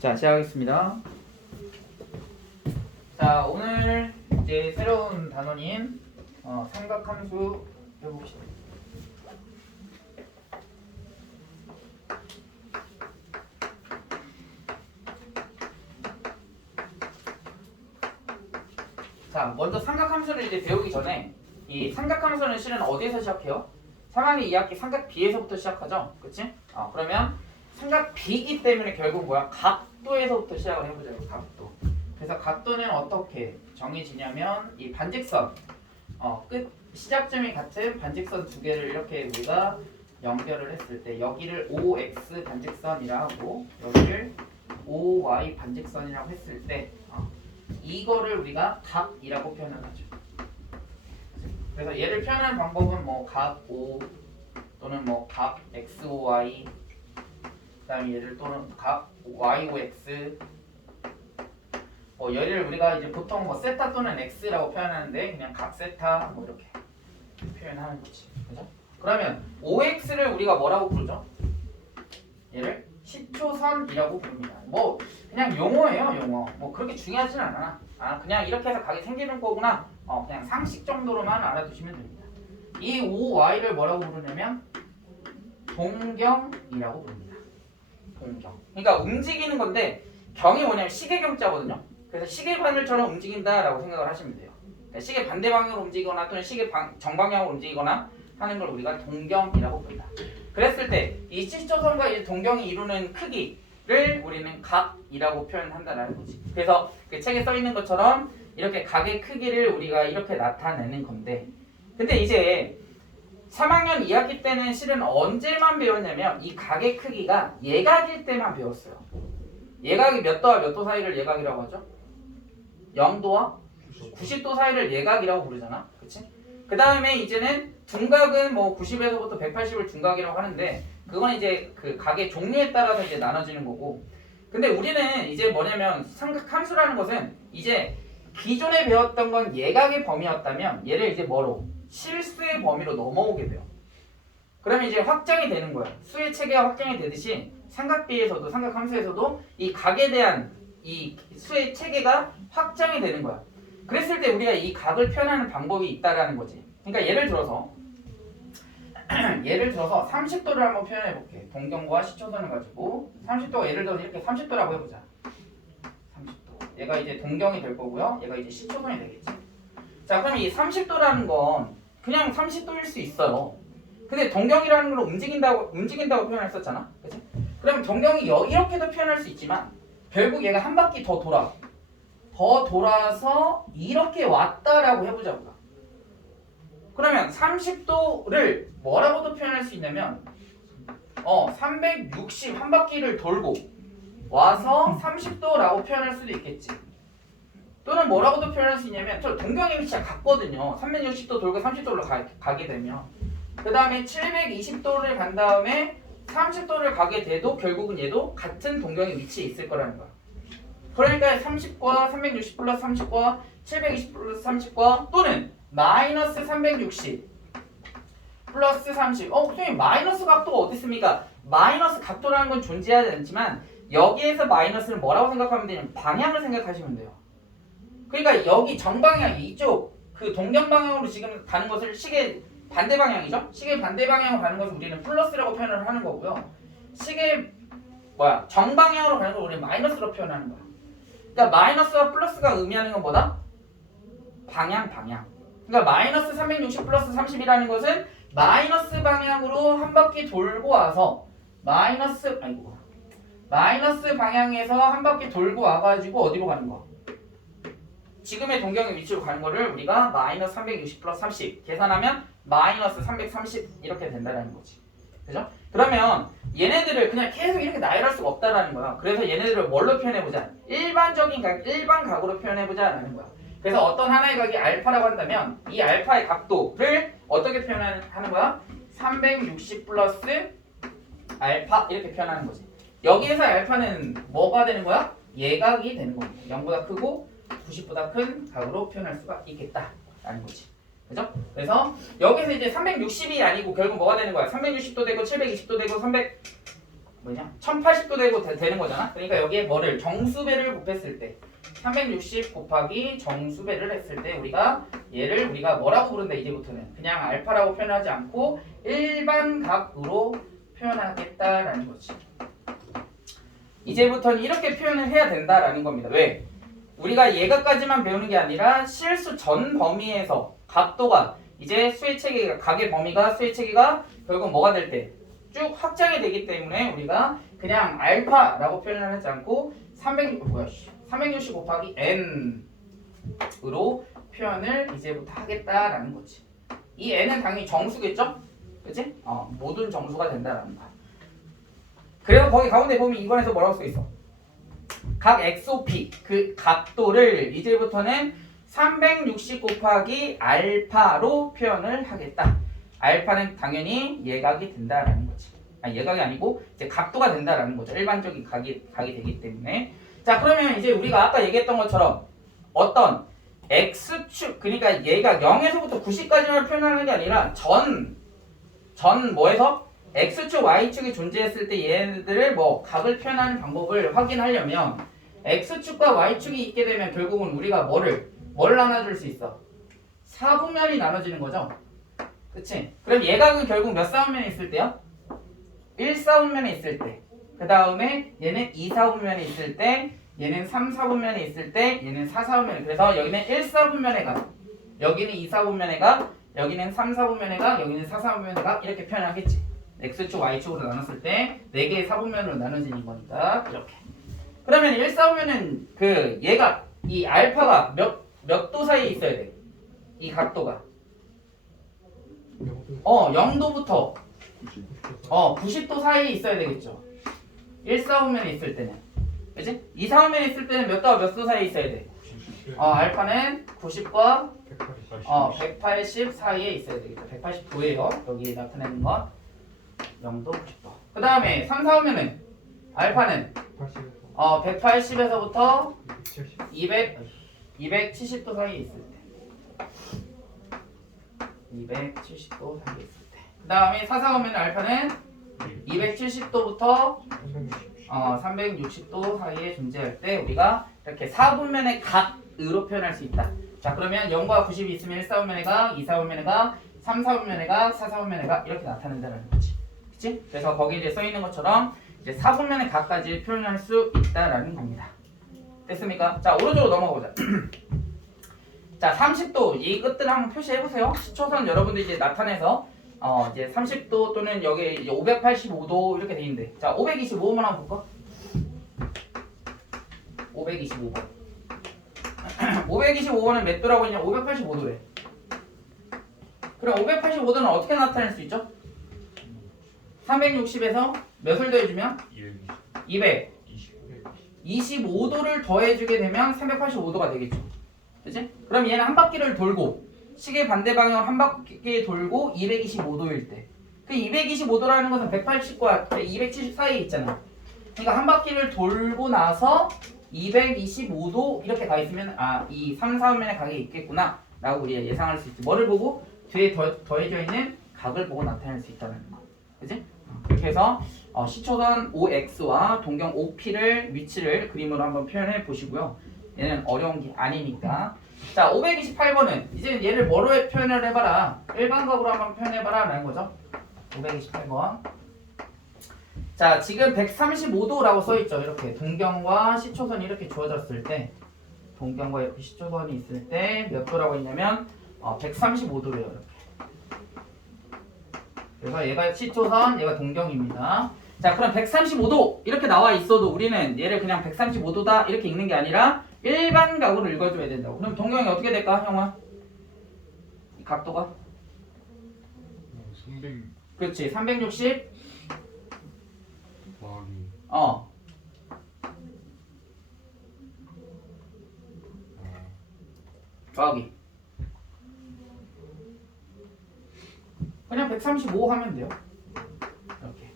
자, 시작하겠습니다. 자, 오늘 이제 새로운 단원인 삼각함수 해봅시다. 자, 먼저 삼각함수를 이제 배우기 전에 이 삼각함수는 실은 어디에서 시작해요? 3학년 2학기 삼각 B에서부터 시작하죠, 그치? 그러면 삼각 B이기 때문에 결국 뭐야? 각도에서부터 시작을 해보자요. 각도. 그래서 각도는 어떻게 정해지냐면 이 반직선 끝 시작점이 같은 반직선 두 개를 이렇게 우리가 연결을 했을 때 여기를 OX 반직선이라 하고 여기를 OY 반직선이라고 했을 때 이거를 우리가 각이라고 표현을 하죠. 그래서 얘를 표현하는 방법은 뭐 각 O 또는 뭐 각 XOY 그다음에 얘를 또는 각 YOX 얘를 우리가 이제 보통 뭐 세타 또는 X라고 표현하는데 그냥 각 세타 뭐 이렇게 표현하는 거지. 그죠? 그러면 OX를 우리가 뭐라고 부르죠? 얘를 시초선이라고 부릅니다. 뭐 그냥 용어예요, 용어. 뭐 그렇게 중요하진 않아. 그냥 이렇게 해서 각이 생기는 거구나. 그냥 상식 정도로만 알아두시면 됩니다. 이 OY를 뭐라고 부르냐면 동경이라고 부릅니다. 동경. 그러니까 움직이는 건데 경이 뭐냐면 시계경자거든요. 그래서 시계 바늘처럼 움직인다라고 생각을 하시면 돼요. 그러니까 시계 반대 방향으로 움직이거나 또는 시계 정방향으로 움직이거나 하는 걸 우리가 동경이라고 부른다. 그랬을 때 이 시초선과 이 동경이 이루는 크기를 우리는 각이라고 표현한다라는 거지. 그래서 그 책에 써 있는 것처럼 이렇게 각의 크기를 우리가 이렇게 나타내는 건데, 근데 이제 3학년 2학기 때는 실은 언제만 배웠냐면 이 각의 크기가 예각일 때만 배웠어요. 예각이 몇 도와 몇 도 사이를 예각이라고 하죠? 0도와 90도 사이를 예각이라고 부르잖아. 그치? 그 다음에 이제는 둔각은 뭐 90에서부터 180을 둔각이라고 하는데 그건 이제 그 각의 종류에 따라서 이제 나눠지는 거고, 근데 우리는 이제 뭐냐면 삼각함수라는 것은 이제 기존에 배웠던 건 예각의 범위였다면 얘를 이제 뭐로? 실수의 범위로 넘어오게 돼요. 그러면 이제 확장이 되는 거예요. 수의 체계가 확장이 되듯이 삼각비에서도 삼각함수에서도 이 각에 대한 이 수의 체계가 확장이 되는 거야. 그랬을 때 우리가 이 각을 표현하는 방법이 있다라는 거지. 그러니까 예를 들어서 30도를 한번 표현해 볼게. 동경과 시초선을 가지고 30도가 예를 들어서 이렇게 30도라고 해보자. 30도. 얘가 이제 동경이 될 거고요. 얘가 이제 시초선이 되겠지. 자, 그럼 이 30도라는 건 그냥 30도일 수 있어요. 근데 동경이라는 걸 움직인다고 표현했었잖아. 그치? 그러면 동경이 이렇게도 표현할 수 있지만 결국 얘가 한 바퀴 더 돌아서 이렇게 왔다라고 해보자. 우리가. 그러면 30도를 뭐라고도 표현할 수 있냐면 360 한 바퀴를 돌고 와서 30도라고 표현할 수도 있겠지. 또는 뭐라고도 표현할 수 있냐면 저 동경의 위치가 같거든요. 360도 돌고 30도로 가게 되면 그 다음에 720도를 간 다음에 30도를 가게 돼도 결국은 얘도 같은 동경의 위치에 있을 거라는 거야. 그러니까 30과 360 플러스 30과 720 플러스 30과 또는 마이너스 360 플러스 30 선생님 마이너스 각도가 어디 있습니까? 마이너스 각도라는 건 존재하지 않지만 여기에서 마이너스를 뭐라고 생각하면 되냐면 방향을 생각하시면 돼요. 그러니까 여기 정방향 이쪽 그 동경 방향으로 지금 가는 것을 시계 반대 방향이죠? 시계 반대 방향으로 가는 것을 우리는 플러스라고 표현을 하는 거고요. 시계 정방향으로 가는 걸 우리는 마이너스로 표현하는 거야. 그러니까 마이너스와 플러스가 의미하는 건 뭐다? 방향. 그러니까 마이너스 360 플러스 30이라는 것은 마이너스 방향으로 한 바퀴 돌고 와서 마이너스 방향에서 한 바퀴 돌고 와가지고 어디로 가는 거야? 지금의 동경의 위치로 가는 거를 우리가 마이너스 360 플러스 30 계산하면 마이너스 330 이렇게 된다는 거지. 그죠? 그러면 얘네들을 그냥 계속 이렇게 나열할 수가 없다라는 거야. 그래서 얘네들을 뭘로 표현해보자? 일반적인 각, 일반 각으로 표현해보자라는 거야. 그래서 어떤 하나의 각이 알파라고 한다면 이 알파의 각도를 어떻게 표현하는 거야? 360 플러스 알파 이렇게 표현하는 거지. 여기에서 알파는 뭐가 되는 거야? 예각이 되는 겁니다. 0보다 크고 90보다 큰 각으로 표현할 수가 있겠다라는 거지. 그죠? 그래서 여기서 이제 360이 아니고 결국 뭐가 되는 거야? 360도 되고 720도 되고 뭐냐 1080도 되고 되는 거잖아. 그러니까 여기에 뭐를 정수배를 곱했을 때 360 곱하기 정수배를 했을 때 얘를 우리가 뭐라고 부른다. 이제부터는 그냥 알파라고 표현하지 않고 일반 각으로 표현하겠다라는 거지. 이제부터는 이렇게 표현을 해야 된다라는 겁니다. 왜? 우리가 예각까지만 배우는 게 아니라 실수 전 범위에서 각도가 이제 수의 체계가 각의 범위가 수의 체계가 결국 뭐가 될 때 쭉 확장이 되기 때문에 우리가 그냥 알파라고 표현을 하지 않고 360 곱하기 n으로 표현을 이제부터 하겠다라는 거지. 이 n은 당연히 정수겠죠? 그치? 모든 정수가 된다라는 거야. 그래서 거기 가운데 보면 2번에서 뭐라고 써 있어? 각 XOP 그 각도를 이제부터는 360 곱하기 알파로 표현을 하겠다. 알파는 당연히 예각이 된다라는 거지. 예각이 아니고 이제 각도가 된다라는 거죠. 일반적인 각이 되기 때문에. 자, 그러면 이제 우리가 아까 얘기했던 것처럼 어떤 X축 그러니까 얘가 0에서부터 90까지만 표현하는 게 아니라 전 뭐에서 X축, Y축이 존재했을 때 얘네들을 뭐 각을 표현하는 방법을 확인하려면 X축과 Y축이 있게 되면 결국은 우리가 뭘 나눠줄 수 있어? 사분면이 나눠지는 거죠. 그치? 그럼 예각은 결국 몇 사분면에 있을 때요? 1사분면에 있을 때. 그 다음에 얘는 2사분면에 있을 때, 얘는 3사분면에 있을 때, 얘는 4사분면에. 그래서 여기는 1사분면에 가, 여기는 2사분면에 가, 여기는 3사분면에 가, 여기는 4사분면에 가 이렇게 표현하겠지. X축, Y축으로 나눴을 때 4개의 사분면으로 나눠지는 거니까 이렇게. 그러면 1사분면은 그 얘가 이 알파가 몇 도 사이에 있어야 돼? 이 각도가 0도부터 90도 사이에 있어야 되겠죠. 1사분면에 있을 때는. 그치? 2사분면에 있을 때는 몇 도와 몇 도 사이에 있어야 돼? 알파는 90과 180 사이에 있어야 되겠죠. 180도예요. 여기 나타내는 건 0도, 90도. 그 다음에 3, 4분면은 알파는 180에서부터 270도 사이에 있을 때. 270도 사이에 있을 때. 그 다음에 4, 4분면은 알파는 270도부터 360도 사이에 존재할 때 우리가 이렇게 4분면의 각으로 표현할 수 있다. 자, 그러면 0과 90이 있으면 1사분면의 각, 2사분면의 각, 3사분면의 각, 4사분면의 각 이렇게 나타낸다는 거지. 그치? 그래서 거기에 이제 써 있는 것처럼 이제 4분면의 각까지 표현할 수 있다라는 겁니다. 됐습니까? 자, 오른쪽으로 넘어가 보자. 자, 30도 이 끝들 한번 표시해 보세요. 시초선 여러분들 이제 나타내서 이제 30도 또는 여기 이제 585도 이렇게 돼 있는데, 자, 525번 한번 볼까? 525번. 525번은 몇 도라고 했냐? 585도래. 그럼 585도는 어떻게 나타낼 수 있죠? 360에서 몇을 더해주면? 225도를 더해주게 되면 385도가 되겠죠. 그치? 그럼 얘는 한 바퀴를 돌고 시계 반대 방향으로 한 바퀴 돌고 225도일 때, 그 225도라는 것은 180과 270 사이에 있잖아. 그러니까 한 바퀴를 돌고 나서 225도 이렇게 가 있으면 이 3, 4분면의 각이 있겠구나 라고 우리가 예상할 수 있지. 뭐를 보고? 뒤에 더해져 있는 각을 보고 나타낼 수 있다는 거. 그치? 그렇게 해서 시초선 OX와 동경 OP를 위치를 그림으로 한번 표현해 보시고요. 얘는 어려운 게 아니니까. 자, 528번은 이제 얘를 뭐로 표현을 해봐라. 일반각으로 한번 표현해봐라 라는 거죠. 528번. 자, 지금 135도라고 써있죠. 이렇게 동경과 시초선이 이렇게 주어졌을 때, 동경과 이렇게 시초선이 있을 때 몇 도라고 했냐면 135도래요. 이렇게. 그래서 얘가 시초선, 얘가 동경입니다. 자, 그럼 135도 이렇게 나와 있어도 우리는 얘를 그냥 135도다 이렇게 읽는 게 아니라 일반각으로 읽어줘야 된다고. 그럼 동경이 어떻게 될까, 형아? 이 각도가? 300 그렇지, 360 더하기 더하기 그냥 135 하면 돼요. 이렇게.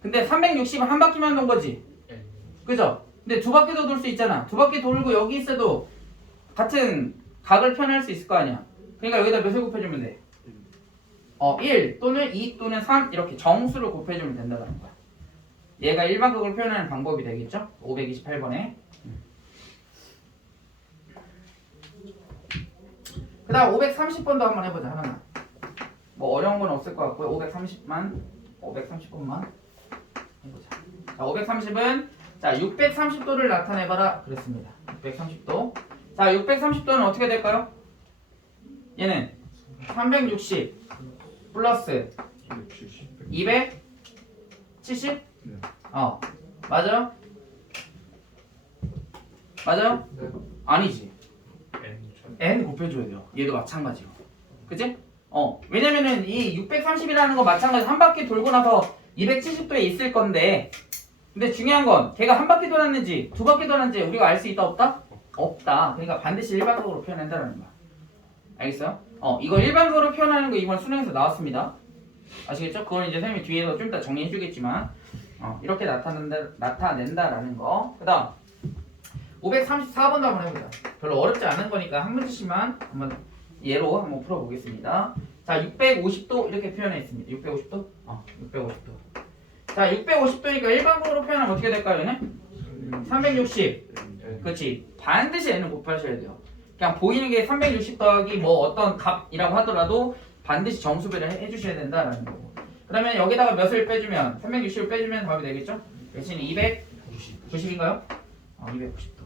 근데 360은 한 바퀴만 돈 거지. 그죠? 근데 두 바퀴도 돌 수 있잖아. 두 바퀴 돌고 여기 있어도 같은 각을 표현할 수 있을 거 아니야. 그러니까 여기다 몇을 곱해주면 돼? 1 또는 2 또는 3 이렇게 정수를 곱해주면 된다는 거야. 얘가 일반극을 표현하는 방법이 되겠죠? 528번에. 그 다음 530번도 한번 해보자. 하나. 뭐 어려운 건 없을 것 같고요. 530번만 해보자. 자, 530은 자 630도를 나타내봐라 그랬습니다. 630도. 자 630도는 어떻게 될까요? 얘는 360 플러스 270? 맞아요? 맞아요? 네. 아니지. n 곱해줘야 돼요. 얘도 마찬가지로. 그치? 왜냐면은 이 630이라는 거 마찬가지로 한 바퀴 돌고 나서 270도에 있을 건데, 근데 중요한 건 걔가 한 바퀴 돌았는지 두 바퀴 돌았는지 우리가 알 수 있다 없다? 없다. 그러니까 반드시 일반적으로 표현한다는 거야. 알겠어요? 이거 일반적으로 표현하는 거 이번 수능에서 나왔습니다. 아시겠죠? 그건 이제 선생님이 뒤에서 좀 이따 정리해 주겠지만 이렇게 나타낸다라는 거. 그 다음 534번도 한번 해보자. 별로 어렵지 않은 거니까 한 문제씩만 한번 예로 한번 풀어보겠습니다. 자 650도 이렇게 표현해 있습니다. 650도? 650도. 자 650도니까 일반적으로 표현하면 어떻게 될까요? 얘는? 360. 그렇지. 반드시 n을 곱하셔야 돼요. 그냥 보이는 게 360 더하기 뭐 어떤 값이라고 하더라도 반드시 정수배를 해주셔야 된다라는 거고. 그러면 여기다가 몇을 빼주면 360을 빼주면 답이 되겠죠? 대신 290인가요? 290도.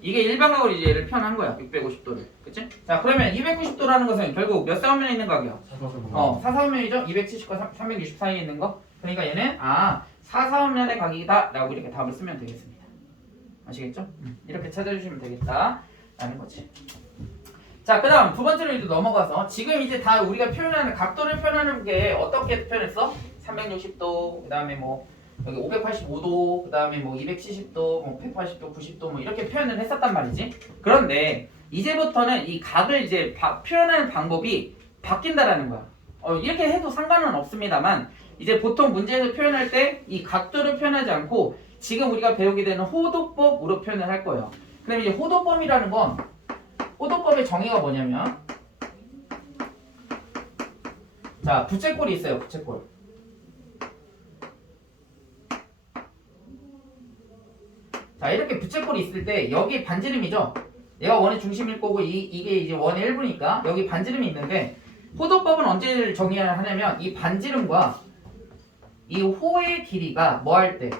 이게 일반각으로 이제 얘를 표현한 거야. 650도를. 그치? 자 그러면 290도라는 것은 결국 몇 사면에 있는 각이야? 사사면이죠? 270과 360 사이에 있는 거. 그러니까 얘는 사사면의 각이다 라고 이렇게 답을 쓰면 되겠습니다. 아시겠죠? 이렇게 찾아주시면 되겠다 라는 거지. 자 그 다음 두 번째로 이제 넘어가서 지금 이제 다 우리가 표현하는 각도를 표현하는 게 어떻게 표현했어? 360도 그 다음에 뭐 여기 585도 그 다음에 뭐 270도 뭐 180도 90도 뭐 이렇게 표현을 했었단 말이지. 그런데 이제부터는 이 각을 이제 표현하는 방법이 바뀐다라는 거야. 이렇게 해도 상관은 없습니다만 이제 보통 문제에서 표현할 때 이 각도를 표현하지 않고 지금 우리가 배우게 되는 호도법으로 표현을 할 거예요. 그럼 이제 호도법이라는 건 호도법의 정의가 뭐냐면 자 부채꼴이 있어요. 부채꼴. 자 이렇게 부채꼴이 있을 때 여기 반지름이죠. 얘가 원의 중심일 거고 이게 이제 원의 일부니까 여기 반지름이 있는데 호도법은 언제 정의하냐면 이 반지름과 이 호의 길이가 뭐 할 때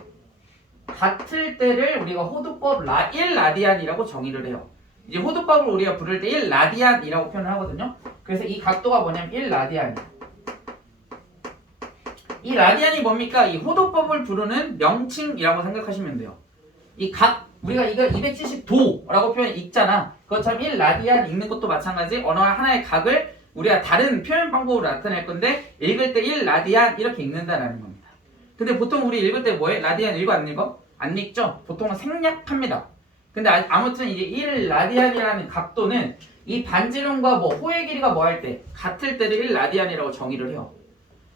같을 때를 우리가 호도법 1라디안이라고 정의를 해요. 이제 호도법을 우리가 부를 때 1라디안이라고 표현을 하거든요. 그래서 이 각도가 뭐냐면 1라디안이야. 이 라디안이 뭡니까? 이 호도법을 부르는 명칭이라고 생각하시면 돼요. 이 각, 우리가 이거 270도라고 표현 읽잖아. 그것처럼 1라디안 읽는 것도 마찬가지. 어느 하나의 각을 우리가 다른 표현 방법으로 나타낼 건데 읽을 때 1라디안 이렇게 읽는다라는 겁니다. 근데 보통 우리 읽을 때 뭐해? 라디안 읽어 안 읽어? 안 읽죠? 보통은 생략합니다. 근데 아무튼 이제 1라디안이라는 각도는 이 반지름과 뭐 호의 길이가 뭐 할 때 같을 때를 1라디안이라고 정의를 해요.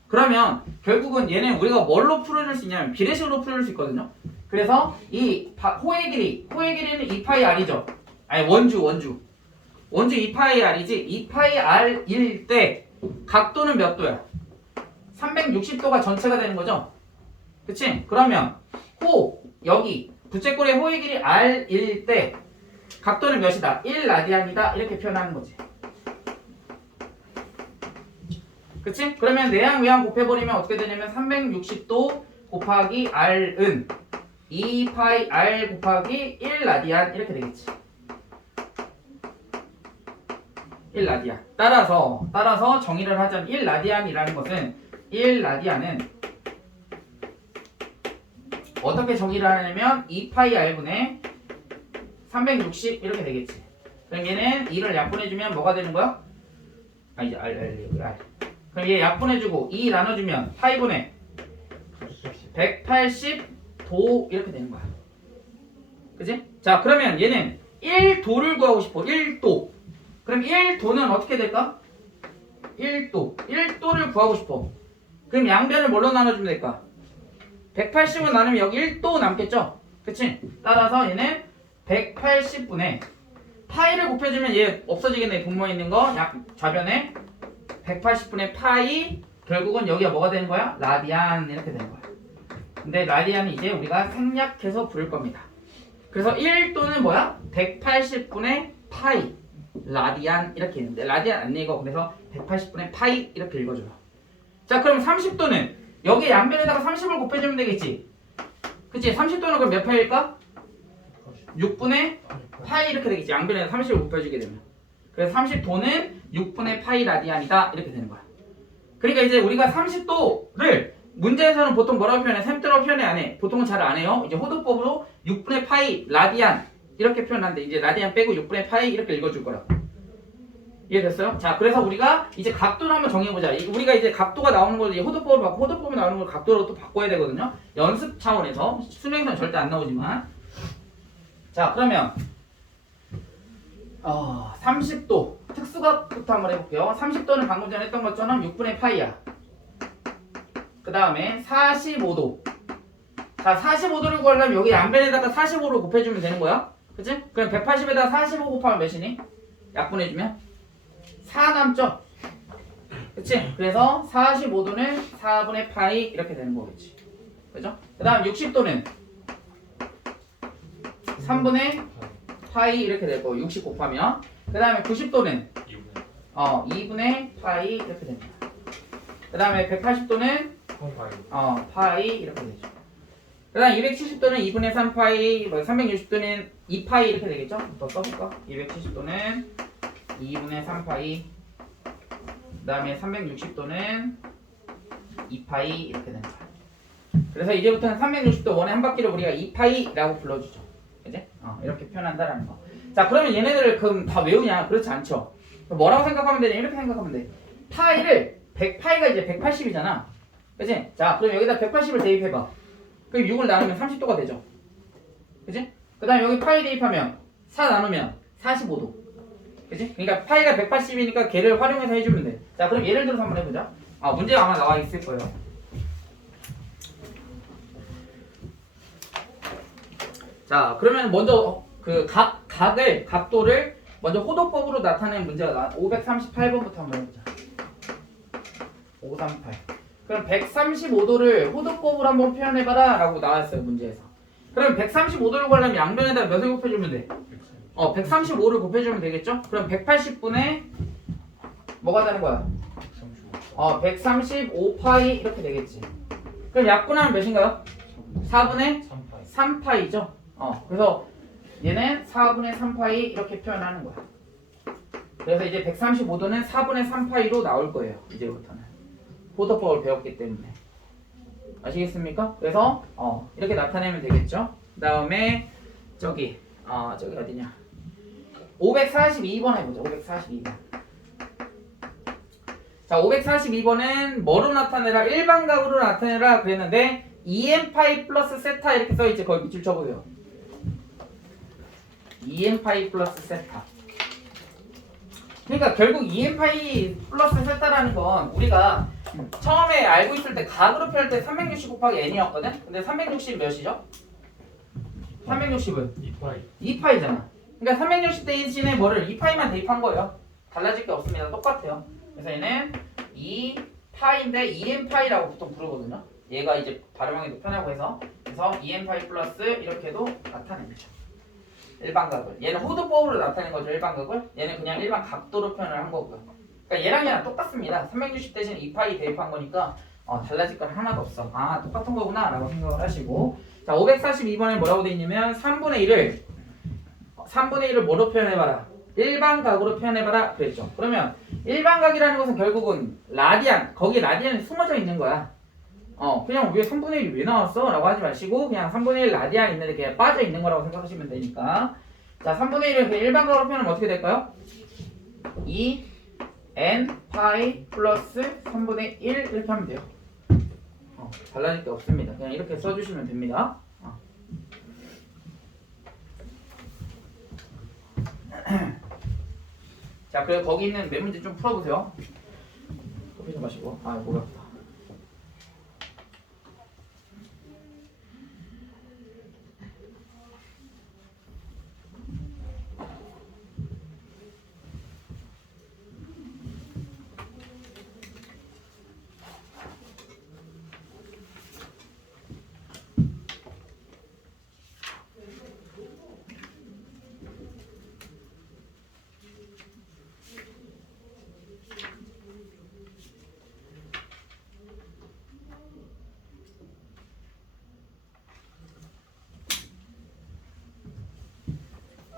그러면 결국은 얘는 우리가 뭘로 풀어줄 수 있냐면 비례식으로 풀어줄 수 있거든요. 그래서 이 호의 길이는 2파이 r이죠. 아니 원주 2파이 r이지 2파이 r일 때 각도는 몇 도야? 360도가 전체가 되는 거죠. 그치? 그러면 여기 부채꼴의 호의 길이 r일 때 각도는 몇이다? 1라디안이다 이렇게 표현하는 거지. 그치? 그러면 내양 외양 곱해버리면 어떻게 되냐면 360도 곱하기 r은 2파이 r 곱하기 1라디안 이렇게 되겠지. 1라디안. 따라서 정의를 하자면 1라디안이라는 것은 1라디안은 어떻게 정의를 하냐면 2파이 r분의 360 이렇게 되겠지. 그럼 얘는 2를 약분해주면 뭐가 되는 거야? 이제 r. 그럼 얘 약분해주고 2 나눠주면 파이분의 180도 이렇게 되는 거야. 그치? 자 그러면 얘는 1도를 구하고 싶어. 1도. 그럼 1도는 어떻게 될까? 1도를 구하고 싶어. 그럼 양변을 뭘로 나눠주면 될까? 180을 나누면 여기 1도 남겠죠? 그치? 따라서 얘는 180분의 파이를 곱해주면 얘 없어지겠네. 분모에 있는 거 좌변에 180분의 파이 결국은 여기가 뭐가 되는 거야? 라디안 이렇게 되는 거야. 근데 라디안이 이제 우리가 생략해서 부를 겁니다. 그래서 1 또는 뭐야? 180분의 파이 라디안 이렇게 있는데 라디안 안 읽어. 그래서 180분의 파이 이렇게 읽어줘요. 자 그럼 30도는 여기 양변에다가 30을 곱해주면 되겠지. 그치? 30도는 그럼 몇 파일까? 6분의 파이 이렇게 되겠지. 양변에다 30을 곱해주게 되면. 그래서 30도는 6분의 파이 라디안이다 이렇게 되는 거야. 그러니까 이제 우리가 30도를 문제에서는 보통 뭐라고 표현해? 셈대로 표현해 안 해? 보통은 잘 안 해요. 이제 호도법으로 6분의 파이 라디안 이렇게 표현하는데 이제 라디안 빼고 6분의 파이 이렇게 읽어줄 거라고. 이해됐어요? 자 그래서 우리가 이제 각도를 한번 정해보자. 우리가 이제 각도가 나오는 걸 이제 호도법으로 바꾸고 호도법이 나오는 걸 각도로 또 바꿔야 되거든요. 연습 차원에서 수능에서는 절대 안 나오지만. 자 그러면 30도 특수각부터 한번 해볼게요. 30도는 방금 전에 했던 것처럼 6분의 파이야. 그 다음에 45도. 자 45도를 구하려면 여기 양변에다가 45를 곱해주면 되는 거야. 그치? 그럼 180에다가 45 곱하면 몇이니? 약분해주면 4 남죠? 그치? 그래서 45도는 4분의 파이 이렇게 되는 거겠지. 그죠? 그 다음 60도는 3분의 파이 이렇게 되고 60 곱하면 그 다음에 90도는 2분의 파이 이렇게 됩니다. 그 다음에 180도는 파이 이렇게 되죠. 그 다음 270도는 2분의 3파이 360도는 2파이 이렇게 되겠죠? 더 써볼까? 270도는 2분의 3파이 그 다음에 360도는 2파이 이렇게 되는 거야. 그래서 이제부터는 360도 원의 한 바퀴를 우리가 2파이라고 불러주죠. 그지? 이렇게 표현한다라는 거. 자 그러면 얘네들을 그럼 다 외우냐? 그렇지 않죠. 뭐라고 생각하면 되냐? 이렇게 생각하면 돼. 파이를 100파이가 이제 180이잖아. 그치? 자 그럼 여기다 180을 대입해봐. 그럼 6을 나누면 30도가 되죠. 그치? 그 다음에 여기 파이 대입하면 4 나누면 45도. 그치? 그러니까 파이가 180이니까 걔를 활용해서 해주면 돼. 자 그럼 예를 들어서 한번 해보자. 문제가 아마 나와 있을 거예요. 자 그러면 먼저 그 각도를 먼저 호도법으로 나타내는 문제가 나와. 538번부터 한번 해보자. 538. 그럼 135도를 호도법으로 한번 표현해봐라 라고 나왔어요 문제에서. 그럼 135도를 구하려면 양변에다 몇을 곱해주면 돼? 135를 곱해주면 되겠죠? 그럼 180분의 뭐가 되는 거야? 135파이 이렇게 되겠지. 그럼 약분하면 몇인가요? 4분의 3파이죠? 그래서 얘는 4분의 3파이 이렇게 표현하는 거야. 그래서 이제 135도는 4분의 3파이로 나올 거예요 이제부터는. 호도법을 배웠기 때문에. 아시겠습니까? 그래서 이렇게 나타내면 되겠죠. 그 다음에 저기 어디냐 542번 해보자. 542번. 자 542번은 뭐로 나타내라? 일반각으로 나타내라 그랬는데 2n파이 플러스 세타 이렇게 써있지. 거기 밑줄 쳐보세요. 2n파이 플러스 세타. 그러니까 결국 2n파이 플러스 세타라는 건 우리가 처음에 알고 있을 때 각으로 표현할 때 360 곱하기 n이었거든? 근데 360 몇이죠? 360은 2파이잖아. 그러니까 360 대신에 뭐를 2파이만 대입한 거예요. 달라질 게 없습니다. 똑같아요. 그래서 얘는 2파이인데 2n파이라고 보통 부르거든요. 얘가 이제 발음하기도 편하고 해서. 그래서 2n파이 플러스 이렇게도 나타냅니다. 일반각을. 얘는 호도법으로 나타낸 거죠. 일반각을. 얘는 그냥 일반 각도로 표현을 한 거고요. 그러니까 얘랑 똑같습니다. 360 대신 2파이 대입한 거니까 달라질 건 하나도 없어. 똑같은 거구나 라고 생각을 하시고. 자 542번에 뭐라고 돼 있냐면 3분의 1을 뭐로 표현해봐라? 일반각으로 표현해봐라 그랬죠. 그러면 일반각이라는 것은 결국은 라디안, 거기 라디안이 숨어져 있는 거야. 그냥 왜 3분의 1이 왜 나왔어? 라고 하지 마시고 그냥 3분의 1 라디안 있는데 그냥 빠져 있는 거라고 생각하시면 되니까. 자 3분의 1을 일반각으로 표현하면 어떻게 될까요? 2 n 파이 플러스 3분의 1 이렇게 하면 돼요. 달라질 게 없습니다. 그냥 이렇게 써주시면 됩니다. 자, 그리고 거기 있는 몇 문제 좀 풀어보세요. 커피 좀 마시고. 뭐야.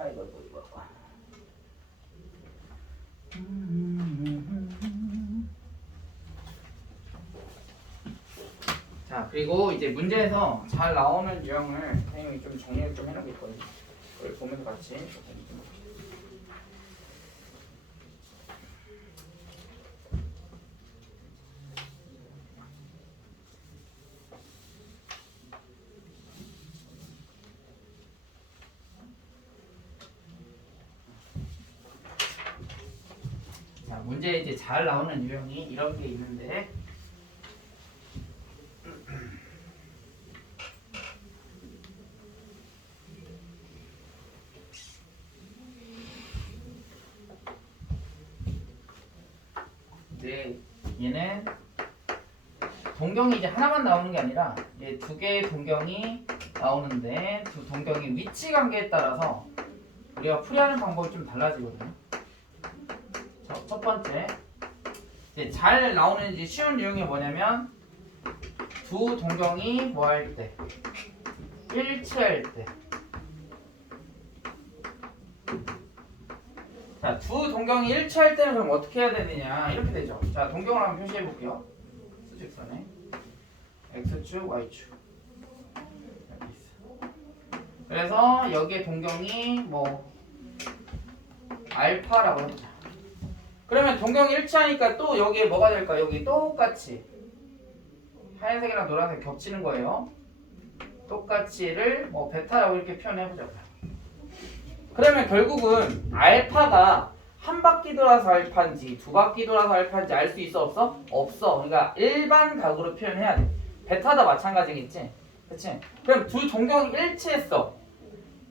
아이고 이거. 자, 그리고 이제 문제에서 잘 나오는 유형을 선생님이 좀 정리를 좀 해놓겠거든요. 그걸 보면서 같이 조금 좀 자, 문제에 이제 잘 나오는 유형이 이런 게 있는데 이제 얘는 동경이 이제 하나만 나오는 게 아니라 이제 두 개의 동경이 나오는데 두 동경의 위치 관계에 따라서 우리가 풀이하는 방법이 좀 달라지거든요. 자, 첫 번째 이제 잘 나오는 이제 쉬운 유형이 뭐냐면 두 동경이 뭐 할 때 일치할 때. 자, 두 동경이 일치할 때는 그럼 어떻게 해야 되느냐 이렇게 되죠. 자, 동경을 한번 표시해 볼게요. 수직선에 x축, y축 여기 있어. 그래서 여기에 동경이 뭐 알파라고 합니다. 그러면 동경이 일치하니까 또 여기에 뭐가 될까? 여기 똑같이 하얀색이랑 노란색 겹치는 거예요. 똑같이를 뭐 베타라고 이렇게 표현해 보자고요. 그러면 결국은 알파가 한 바퀴 돌아서 알파인지 두 바퀴 돌아서 알파인지 알 수 있어 없어? 없어. 그러니까 일반 각으로 표현해야 돼. 베타도 마찬가지겠지. 그치? 그럼 두 동경이 일치했어.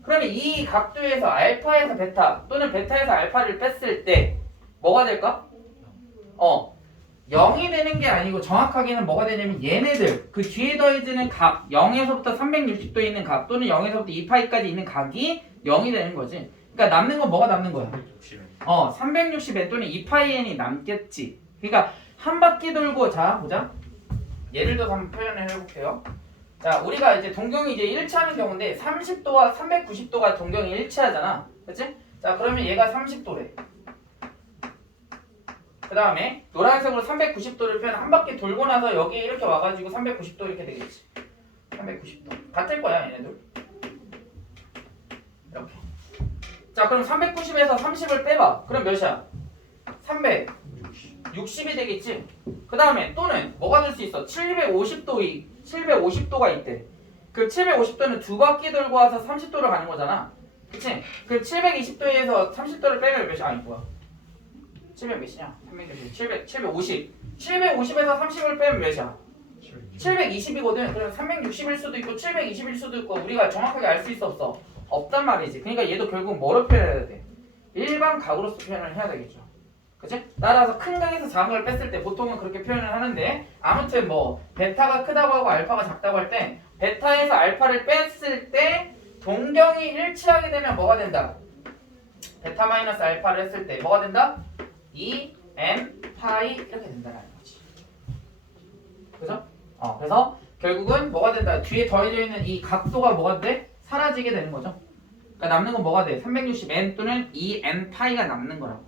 그러면 이 각도에서 알파에서 베타 또는 베타에서 알파를 뺐을 때 뭐가 될까? 0이 되는 게 아니고 정확하게는 뭐가 되냐면 얘네들 그 뒤에 더해지는 각 0에서부터 360도 있는 각 또는 0에서부터 2파이까지 있는 각이 0이 되는 거지. 그러니까 남는 건 뭐가 남는 거야? 360n 또는 2파이n이 남겠지. 그러니까 한 바퀴 돌고 자 보자. 예를 들어서 한번 표현을 해볼게요. 자, 우리가 이제 동경이 이제 일치하는 경우인데 30도와 390도가 동경이 일치하잖아. 그치? 자, 그러면 얘가 30도래. 그 다음에 노란색으로 390도를 표현 한 바퀴 돌고 나서 여기 이렇게 와가지고 390도 이렇게 되겠지. 390도. 같을 거야, 얘네들. 이렇게. 자, 그럼 390에서 30을 빼봐. 그럼 몇이야? 360이 되겠지. 그 다음에 또는 뭐가 될 수 있어? 750도가 있대. 그 750도는 두 바퀴 돌고 와서 30도를 가는 거잖아. 그치? 그 720도에서 30도를 빼면 몇이야? 아니 뭐야? 700 몇이냐? 750. 750에서 30을 빼면 몇이야? 720이거든. 그래서 360일 수도 있고 720일 수도 있고 우리가 정확하게 알 수 있어 없어? 없단 말이지. 그러니까 얘도 결국 뭐로 표현해야 돼? 일반 각으로서 표현을 해야 되겠죠. 그치? 따라서 큰 각에서 작은 걸 뺐을 때 보통은 그렇게 표현을 하는데 아무튼 뭐 베타가 크다고 하고 알파가 작다고 할 때 베타에서 알파를 뺐을 때 동경이 일치하게 되면 뭐가 된다? 베타 마이너스 알파를 했을 때 뭐가 된다? 2n 파이 이렇게 된다는 거지. 그죠? 그래서 결국은 뭐가 된다? 뒤에 더해져 있는 이 각도가 뭐가 돼? 사라지게 되는 거죠. 그러니까 남는 건 뭐가 돼? 360n 또는 2n 파이가 남는 거라고.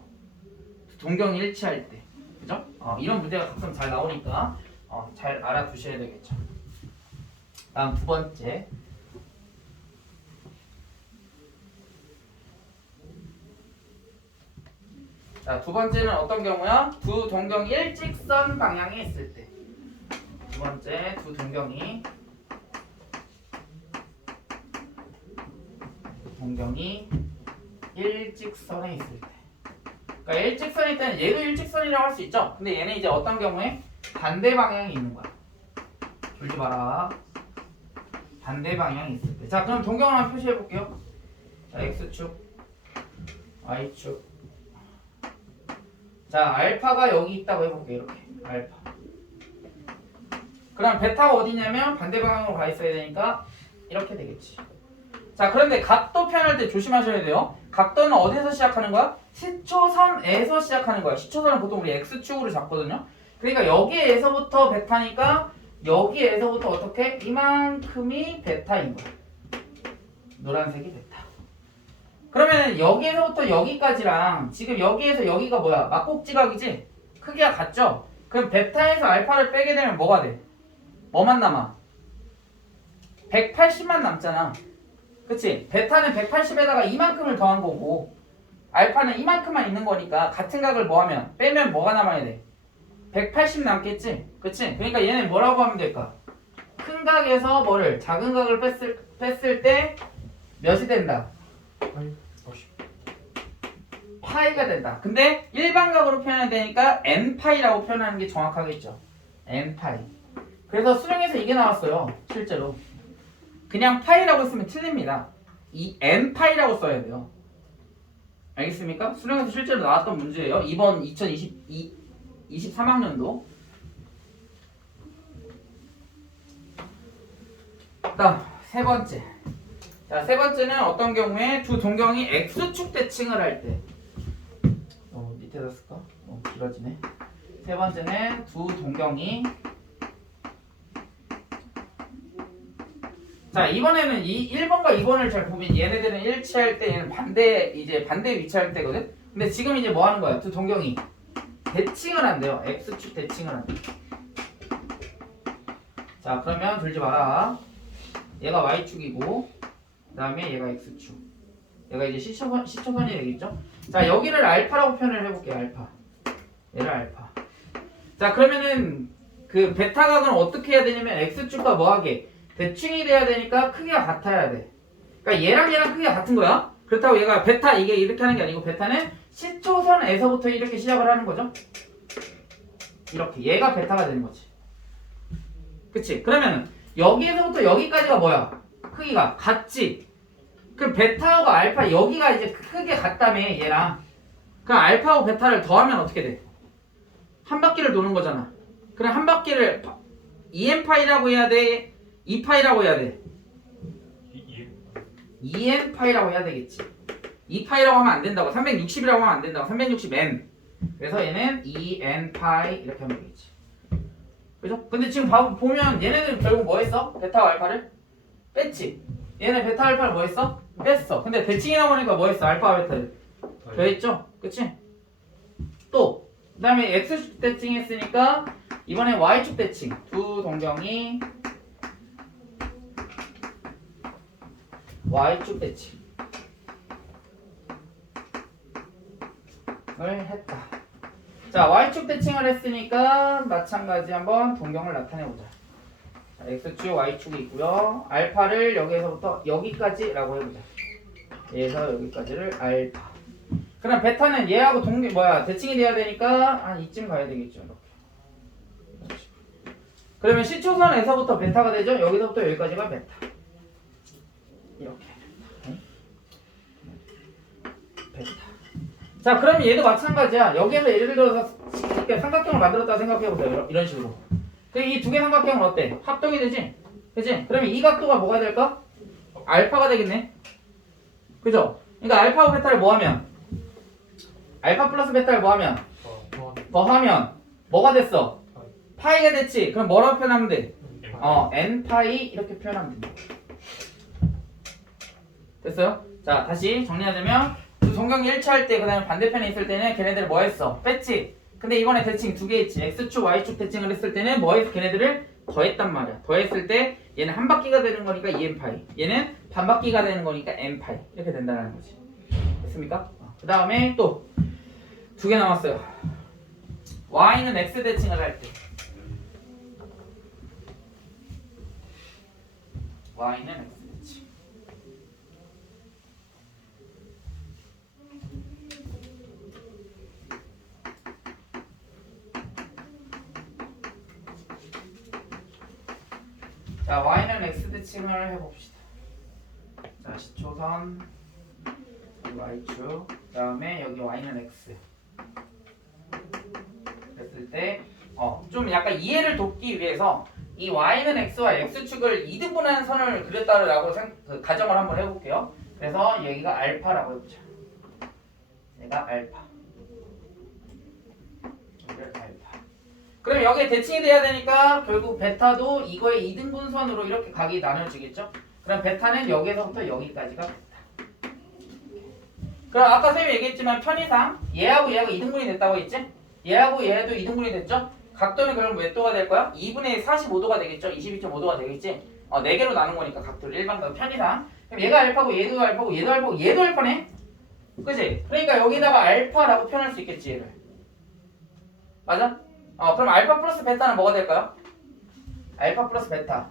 동경이 일치할 때. 그죠? 이런 문제가 가끔 잘 나오니까 잘 알아두셔야 되겠죠. 다음 두 번째. 자, 두 번째는 어떤 경우야? 두 동경이 일직선 방향에 있을 때. 두 번째, 두 동경이 일직선에 있을 때. 그러니까 일직선일 때는 얘도 일직선이라고 할 수 있죠. 근데 얘는 이제 어떤 경우에 반대 방향이 있는 거야. 졸지 마라. 반대 방향이 있을 때. 자, 그럼 동경을 한번 표시해 볼게요. 자, x축, y축. 자, 알파가 여기 있다고 해볼게요. 이렇게 알파. 그럼 베타가 어디냐면 반대 방향으로 가 있어야 되니까 이렇게 되겠지. 자, 그런데 각도 표현할 때 조심하셔야 돼요. 각도는 어디서 시작하는 거야? 시초선에서 시작하는 거야. 시초선은 보통 우리 x축으로 잡거든요. 그러니까 여기에서부터 베타니까 여기에서부터 어떻게? 이만큼이 베타인 거야. 노란색이 베타. 그러면 여기에서부터 여기까지랑 지금 여기에서 여기가 뭐야? 막곡지각이지? 크기가 같죠? 그럼 베타에서 알파를 빼게 되면 뭐가 돼? 뭐만 남아? 180만 남잖아. 그치? 베타는 180에다가 이만큼을 더한 거고 알파는 이만큼만 있는 거니까 같은 각을 뭐 하면? 빼면 뭐가 남아야 돼? 180 남겠지? 그치? 그러니까 얘는 뭐라고 하면 될까? 큰 각에서 뭐를? 작은 각을 뺐을 때 몇이 된다? 파이가 된다. 근데 일반각으로 표현해야 되니까 n파이라고 표현하는 게 정확하겠죠. n파이. 그래서 수능에서 이게 나왔어요. 실제로. 그냥 파이라고 쓰면 틀립니다. 이 n파이라고 써야 돼요. 알겠습니까? 수능에서 실제로 나왔던 문제예요. 이번 23학년도. 다음 세 번째. 자, 세 번째는 어떤 경우에 두 동경이 x축 대칭을 할 때. 밑에다 쓸까? 길어지네. 세 번째는 두 동경이 자, 이번에는 이 1번과 2번을 잘 보면 얘네들은 일치할 때 얘는 반대 위치할 때거든. 근데 지금 이제 뭐 하는 거야? 두 동경이 대칭을 한대요. x축 대칭을 한대. 자, 그러면 들지 마라. 얘가 y축이고 그다음에 얘가 x축. 얘가 이제 시초선이 되겠죠? 자, 여기를 알파라고 표현을 해볼게요. 알파. 얘를 알파. 자, 그러면은 그 베타각은 어떻게 해야 되냐면 x축과 뭐하게 대칭이 돼야 되니까 크기가 같아야 돼. 그러니까 얘랑 크기가 같은 거야. 그렇다고 얘가 베타 이게 이렇게 하는 게 아니고 베타는 시초선에서부터 이렇게 시작을 하는 거죠. 이렇게 얘가 베타가 되는 거지. 그치? 그러면 여기에서부터 여기까지가 뭐야? 크기가 같지. 그럼 베타하고 알파 여기가 이제 크게 같다며 얘랑. 그럼 알파하고 베타를 더하면 어떻게 돼? 한 바퀴를 도는 거잖아. 그럼 한 바퀴를 2n파이라고 해야 돼? 2파이라고 해야 돼? 2n파이라고 해야 되겠지. 2파이라고 하면 안 된다고. 360이라고 하면 안 된다고. 360n. 그래서 얘는 2n파이 이렇게 하면 되겠지. 그죠? 근데 지금 보면 얘네들 결국 뭐 했어? 베타와 알파를? 뺐지. 얘네 베타 알파를 뭐 했어? 뺐어. 근데 대칭이 나오니까 뭐 했어? 알파와 베타를 더했죠? 그치? 또 그 다음에 x축 대칭 했으니까 이번엔 y축 대칭. 두 동경이 y축 대칭을 했다. 자, y축 대칭을 했으니까 마찬가지 한번 동경을 나타내보자. 자, x축, y축이 있고요. 알파를 여기에서부터 여기까지라고 해보자. 얘에서 여기까지를 알파. 그럼 베타는 얘하고 대칭이 돼야 되니까 한 이쯤 가야 되겠죠. 이렇게. 그러면 시초선에서부터 베타가 되죠. 여기서부터 여기까지가 베타. 이렇게. 베타. 자, 그럼 얘도 마찬가지야. 여기에서 예를 들어서 이렇게 삼각형을 만들었다 생각해보세요. 이런 식으로. 이 두 개 삼각형은 어때? 합동이 되지? 그치? 그러면 이 각도가 뭐가 될까? 알파가 되겠네. 그죠? 그러니까 알파와 베타를 뭐하면? 알파 플러스 베타를 뭐하면? 더하면 뭐가 됐어? 파이가 됐지? 그럼 뭐라고 표현하면 돼? n파이 이렇게 표현하면 된다. 됐어요? 자, 다시 정리하자면 두 동경이 일치할 때 그 다음에 반대편에 있을 때는 걔네들 뭐 했어? 뺐지? 근데 이번에 대칭 두 개 있지. x축, y축 대칭을 했을 때는 뭐 해서 걔네들을 더했단 말이야. 더했을 때 얘는 한 바퀴가 되는 거니까 2n파이. 얘는 반 바퀴가 되는 거니까 n파이. 이렇게 된다는 거지. 됐습니까? 그 다음에 또 두 개 남았어요. y는 x 대칭을 할 때. y는 x 대칭. 자, y는 x 대칭을 해봅시다. 자, 시초선 여기 y축 그 다음에 여기 y는 x 그랬을 때 좀 약간 이해를 돕기 위해서 이 y는 x와 x축을 2등분하는 선을 그렸다라고 가정을 한번 해볼게요. 그래서 여기가 알파라고 해보자. 얘가 알파. 여기를 알파. 그럼 여기에 대칭이 돼야 되니까 결국 베타도 이거의 2등분선으로 이렇게 각이 나눠지겠죠? 그럼 베타는 여기서부터 여기까지가 베타. 그럼 아까 쌤이 얘기했지만 편의상 얘하고 얘가 2등분이 됐다고 했지? 얘하고 얘도 2등분이 됐죠? 각도는 그럼 몇 도가 될 거야? 2분의 45도가 되겠죠? 22.5도가 되겠지? 4개로 나눈 거니까 각도를 일반각 편의상. 그럼 얘가 알파고 얘도 알파고 얘도 알파고 얘도 알파네? 그치? 그러니까 여기다가 알파라고 표현할 수 있겠지 얘를. 맞아? 그럼 알파 플러스 베타는 뭐가 될까요? 알파 플러스 베타.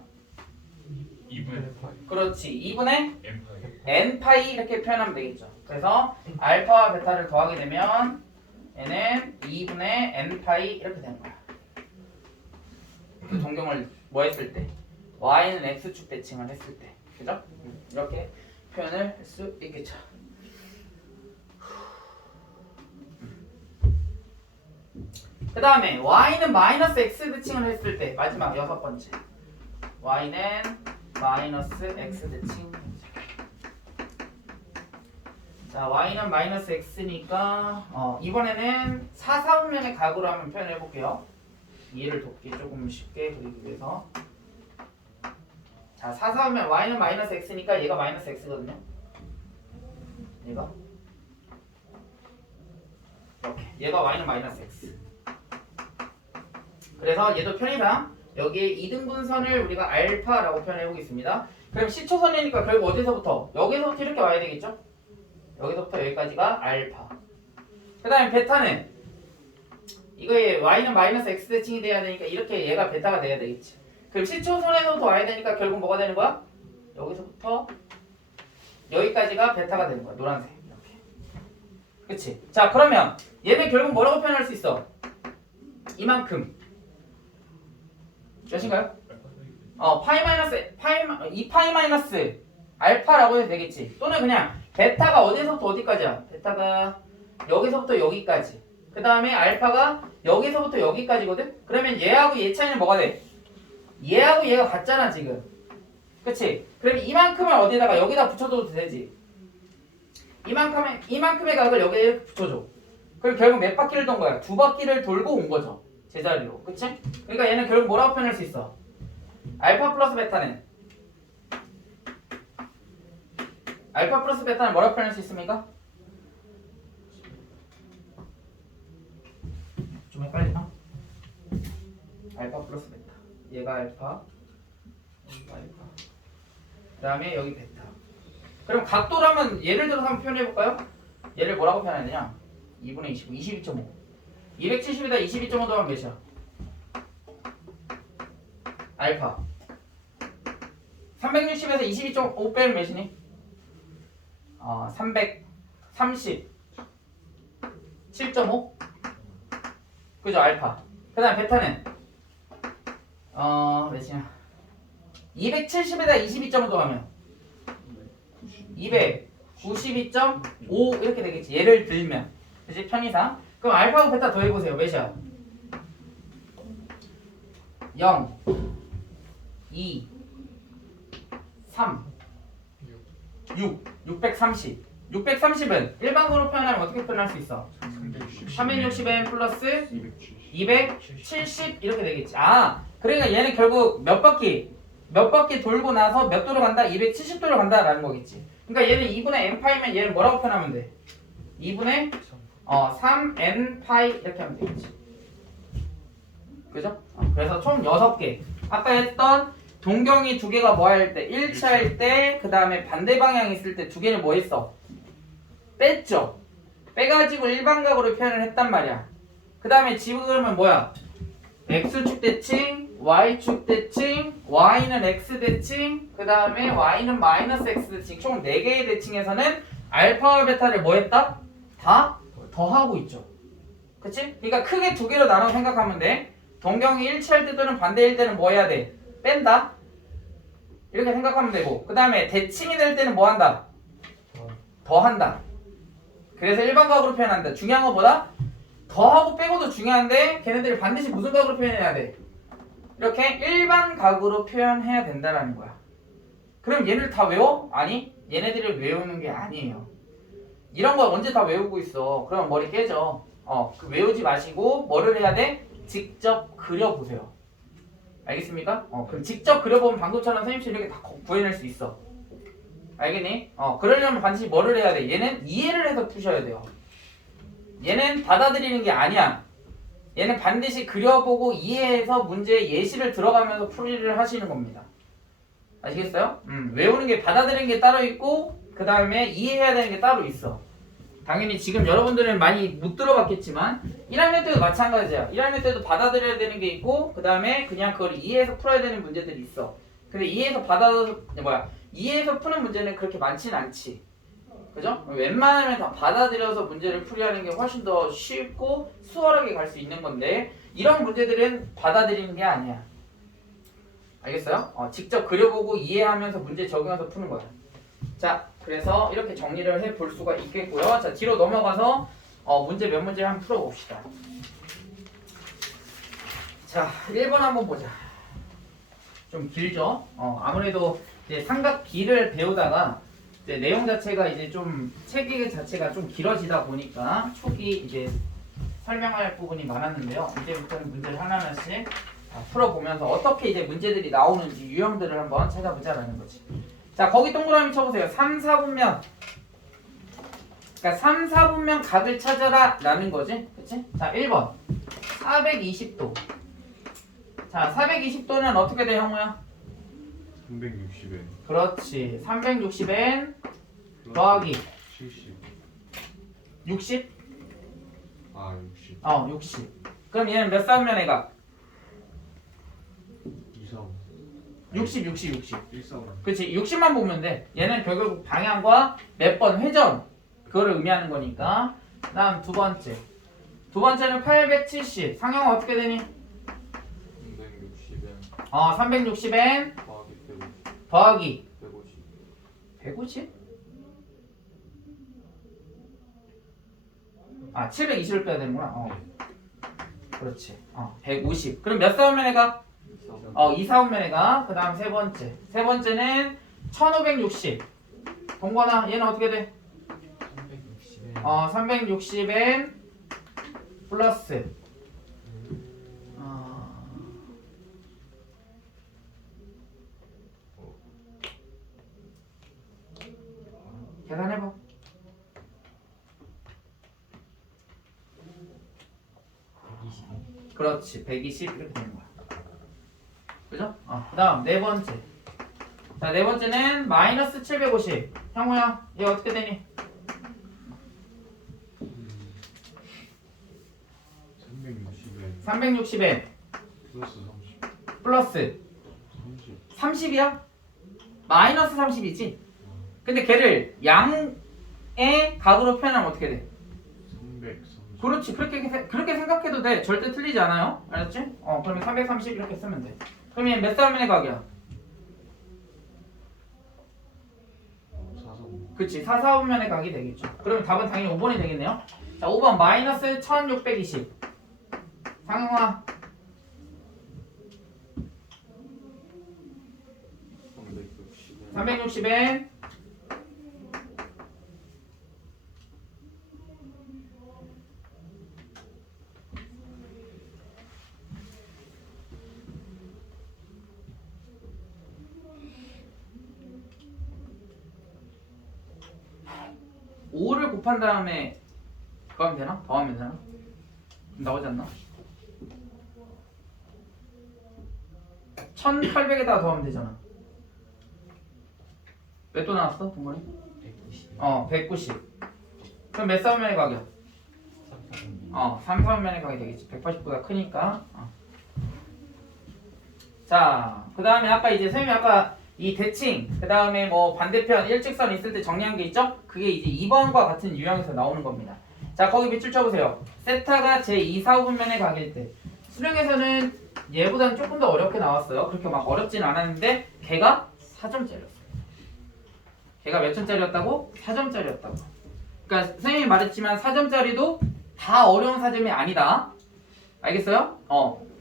2분의 그렇지. 2분의 n파이. n파이 이렇게 표현하면 되겠죠. 그래서 알파와 베타를 더하게 되면 얘는 2분의 n파이 이렇게 되는 거야. 그 동경을 뭐 했을 때 y는 x축 대칭을 했을 때 그죠? 이렇게 표현을 할 수 있겠죠. 그 다음에 y는 마이너스 x 대칭을 했을 때 마지막 6번째 y는 마이너스 x 대칭. 자 y는 마이너스 x니까 이번에는 사사분면의 각으로 한번 표현해 볼게요. 이해를 돕기 조금 쉽게 그리기 위해서. 자 사사분면 y는 마이너스 x니까 얘가 마이너스 x거든요. 얘가 이렇게 얘가 y는 마이너스 x. 그래서 얘도 편의상 여기에 2등분선을 우리가 알파라고 표현해 보겠습니다. 그럼 시초선이니까 결국 어디서부터? 여기서부터 이렇게 와야 되겠죠? 여기서부터 여기까지가 알파. 그 다음에 베타는 이거에 y는 마이너스 x 대칭이 돼야 되니까 이렇게 얘가 베타가 돼야 되겠지. 그럼 시초선에서부터 와야 되니까 결국 뭐가 되는 거야? 여기서부터 여기까지가 베타가 되는 거야. 노란색 이렇게. 그치? 자 그러면 얘는 결국 뭐라고 표현할 수 있어? 이만큼 몇인가요? 파이 마이너스 2파이 마이너스 알파라고 해도 되겠지. 또는 그냥 베타가 어디서부터 어디까지야? 베타가 여기서부터 여기까지. 그 다음에 알파가 여기서부터 여기까지거든? 그러면 얘하고 얘 차이는 뭐가 돼? 얘하고 얘가 같잖아 지금. 그치? 그럼 이만큼을 어디다가 여기다 붙여줘도 되지. 이만큼의 각을 여기에 이렇게 붙여줘. 그럼 결국 몇 바퀴를 돈 거야? 2바퀴를 돌고 온 거죠. 제자리로. 그치? 그러니까 얘는 결국 뭐라고 표현할 수 있어? 알파 플러스 베타는 뭐라고 표현할 수 있습니까? 좀 헷갈리나? 알파 플러스 베타. 얘가 알파, 여기가 알파. 그 다음에 여기 베타. 그럼 각도라면 예를 들어서 한번 표현해 볼까요? 얘를 뭐라고 표현해야 되냐? 2분의 29, 22.5. 270에다 22.5 더하면 몇이야? 알파. 360에서 22.5 빼면 몇이니? 337.5? 그죠? 알파. 그 다음 베타는 몇이냐? 270에다 22.5 더하면 292.5 이렇게 되겠지. 예를 들면. 그치? 편의상. 그럼 알파하고 베타 더해보세요. 몇이야? 0 2 3 6 630 630은 일반으로 표현하면 어떻게 표현할 수 있어? 360n 플러스 270 이렇게 되겠지. 그러니까 얘는 결국 몇 바퀴 돌고 나서 몇 도로 간다? 270도로 간다라는 거겠지. 그러니까 얘는 2분의 n파이면 얘는 뭐라고 표현하면 돼? 2분의 3n파이 이렇게 하면 되겠지. 그죠? 그래서 총 6개. 아까 했던 동경이 2개가 뭐 할 때? 일치할 때, 그 다음에 반대 방향 있을 때 2개를 뭐 했어? 뺐죠? 빼가지고 일반각으로 표현을 했단 말이야. 그 다음에 지금은 뭐야? x축 대칭, y축 대칭, y는 x 대칭, 그 다음에 y는 마이너스 x 대칭. 총 4개의 대칭에서는 알파와 베타를 뭐 했다? 다 더하고 있죠. 그치? 그러니까 크게 2개로 나눠 생각하면 돼. 동경이 일치할 때 또는 반대일 때는 뭐 해야 돼? 뺀다. 이렇게 생각하면 되고, 그 다음에 대칭이 될 때는 뭐 한다? 더한다. 그래서 일반각으로 표현한다. 중요한 것보다 더하고 빼고도 중요한데 걔네들이 반드시 무슨 각으로 표현해야 돼? 이렇게 일반각으로 표현해야 된다라는 거야. 그럼 얘네를 다 외워? 아니, 얘네들을 외우는 게 아니에요. 이런 거 언제 다 외우고 있어? 그럼 머리 깨져. 외우지 마시고 뭐를 해야 돼? 직접 그려보세요. 알겠습니까? 그럼 직접 그려보면 방금처럼 선생님처럼 이렇게 다 구해낼 수 있어. 알겠니? 그러려면 반드시 뭐를 해야 돼? 얘는 이해를 해서 푸셔야 돼요. 얘는 받아들이는 게 아니야. 얘는 반드시 그려보고 이해해서 문제의 예시를 들어가면서 풀이를 하시는 겁니다. 아시겠어요? 외우는 게 받아들이는 게 따로 있고 그 다음에 이해해야 되는 게 따로 있어. 당연히 지금 여러분들은 많이 못 들어봤겠지만 1학년 때도 마찬가지야. 1학년 때도 받아들여야 되는 게 있고 그 다음에 그냥 그걸 이해해서 풀어야 되는 문제들이 있어. 근데 이해해서 푸는 문제는 그렇게 많지는 않지. 그죠? 웬만하면 다 받아들여서 문제를 풀이하는 게 훨씬 더 쉽고 수월하게 갈 수 있는 건데 이런 문제들은 받아들이는 게 아니야. 알겠어요? 직접 그려보고 이해하면서 문제 적용해서 푸는 거야. 자, 그래서 이렇게 정리를 해 볼 수가 있겠고요. 자, 뒤로 넘어가서 문제 몇 문제 한번 풀어봅시다. 자, 1번 한번 보자. 좀 길죠? 아무래도 이제 삼각 B를 배우다가 이제 내용 자체가 이제 좀 체계 자체가 좀 길어지다 보니까 초기 이제 설명할 부분이 많았는데요. 이제부터는 문제를 하나씩 풀어보면서 어떻게 이제 문제들이 나오는지 유형들을 한번 찾아보자라는 거지. 자, 거기 동그라미 쳐보세요. 3, 4분면. 그러니까 3, 4분면 각을 찾아라 라는 거지. 그치? 자, 1번. 420도. 자, 420도는 어떻게 돼, 형우야? 360엔 그렇지. 360엔 더하기 70. 60? 60. 60. 그럼 얘는 몇 사분면의 각? 2, 60, 60, 60. 1, 4, 그치, 60만 보면 돼. 얘는 결국 방향과 몇 번 회전 그거를 의미하는 거니까. 그 다음 두 번째. 두 번째는 870. 상형은 어떻게 되니? 360엔 360엔 더하기 150. 더하기 150. 150? 720을 빼야 되는구나. 그렇지. 150. 그럼 몇 사분면의 각? 2, 4분면의 각. 그 다음 세 번째. 세 번째는 1560. 동건아, 얘는 어떻게 돼? 360엔 플러스 계산해봐. 그렇지. 120 이렇게 되는 거야. 그죠? 그 다음 네 번째. 자, 네 번째는 마이너스 750. 형우야, 얘 어떻게 되니? 360엔 360엔 플러스 30. 플러스 30. 30이야? 마이너스 30이지? 근데 걔를 양의 각으로 표현하면 어떻게 돼? 330. 그렇지. 그렇게 생각해도 돼. 절대 틀리지 않아요. 알았지? 그러면 330 이렇게 쓰면 돼. 그럼 얘 몇 사분면의 각이야? 4, 그치. 4, 4분면의 각이 되겠죠. 그러면 답은 당연히 5번이 되겠네요. 자, 5번 마이너스 1620. 상영아. 360엔 오를 곱한 다음에 그거 하면 되나? 더하면 되나? 나오지 않나? 1800에다가 더하면 되잖아. 몇 도 나왔어? 동건이? 190. 190. 그럼 몇 사분면의 각이야? 3, 4분면의 각이 되겠지. 180보다 크니까. 자, 그 다음에 아까 이제 선생님이 아까 이 대칭, 그 다음에 뭐 반대편 일직선 있을 때 정리한 게 있죠? 그게 이제 2번과 같은 유형에서 나오는 겁니다. 자, 거기 밑줄 쳐보세요. 세타가 제2, 4분면의 각일 때. 수능에서는 얘보다는 조금 더 어렵게 나왔어요. 그렇게 막 어렵진 않았는데 걔가 4점짜리였어요. 걔가 몇 점짜리였다고? 4점짜리였다고. 그러니까 선생님이 말했지만 4점짜리도 다 어려운 4점이 아니다. 알겠어요?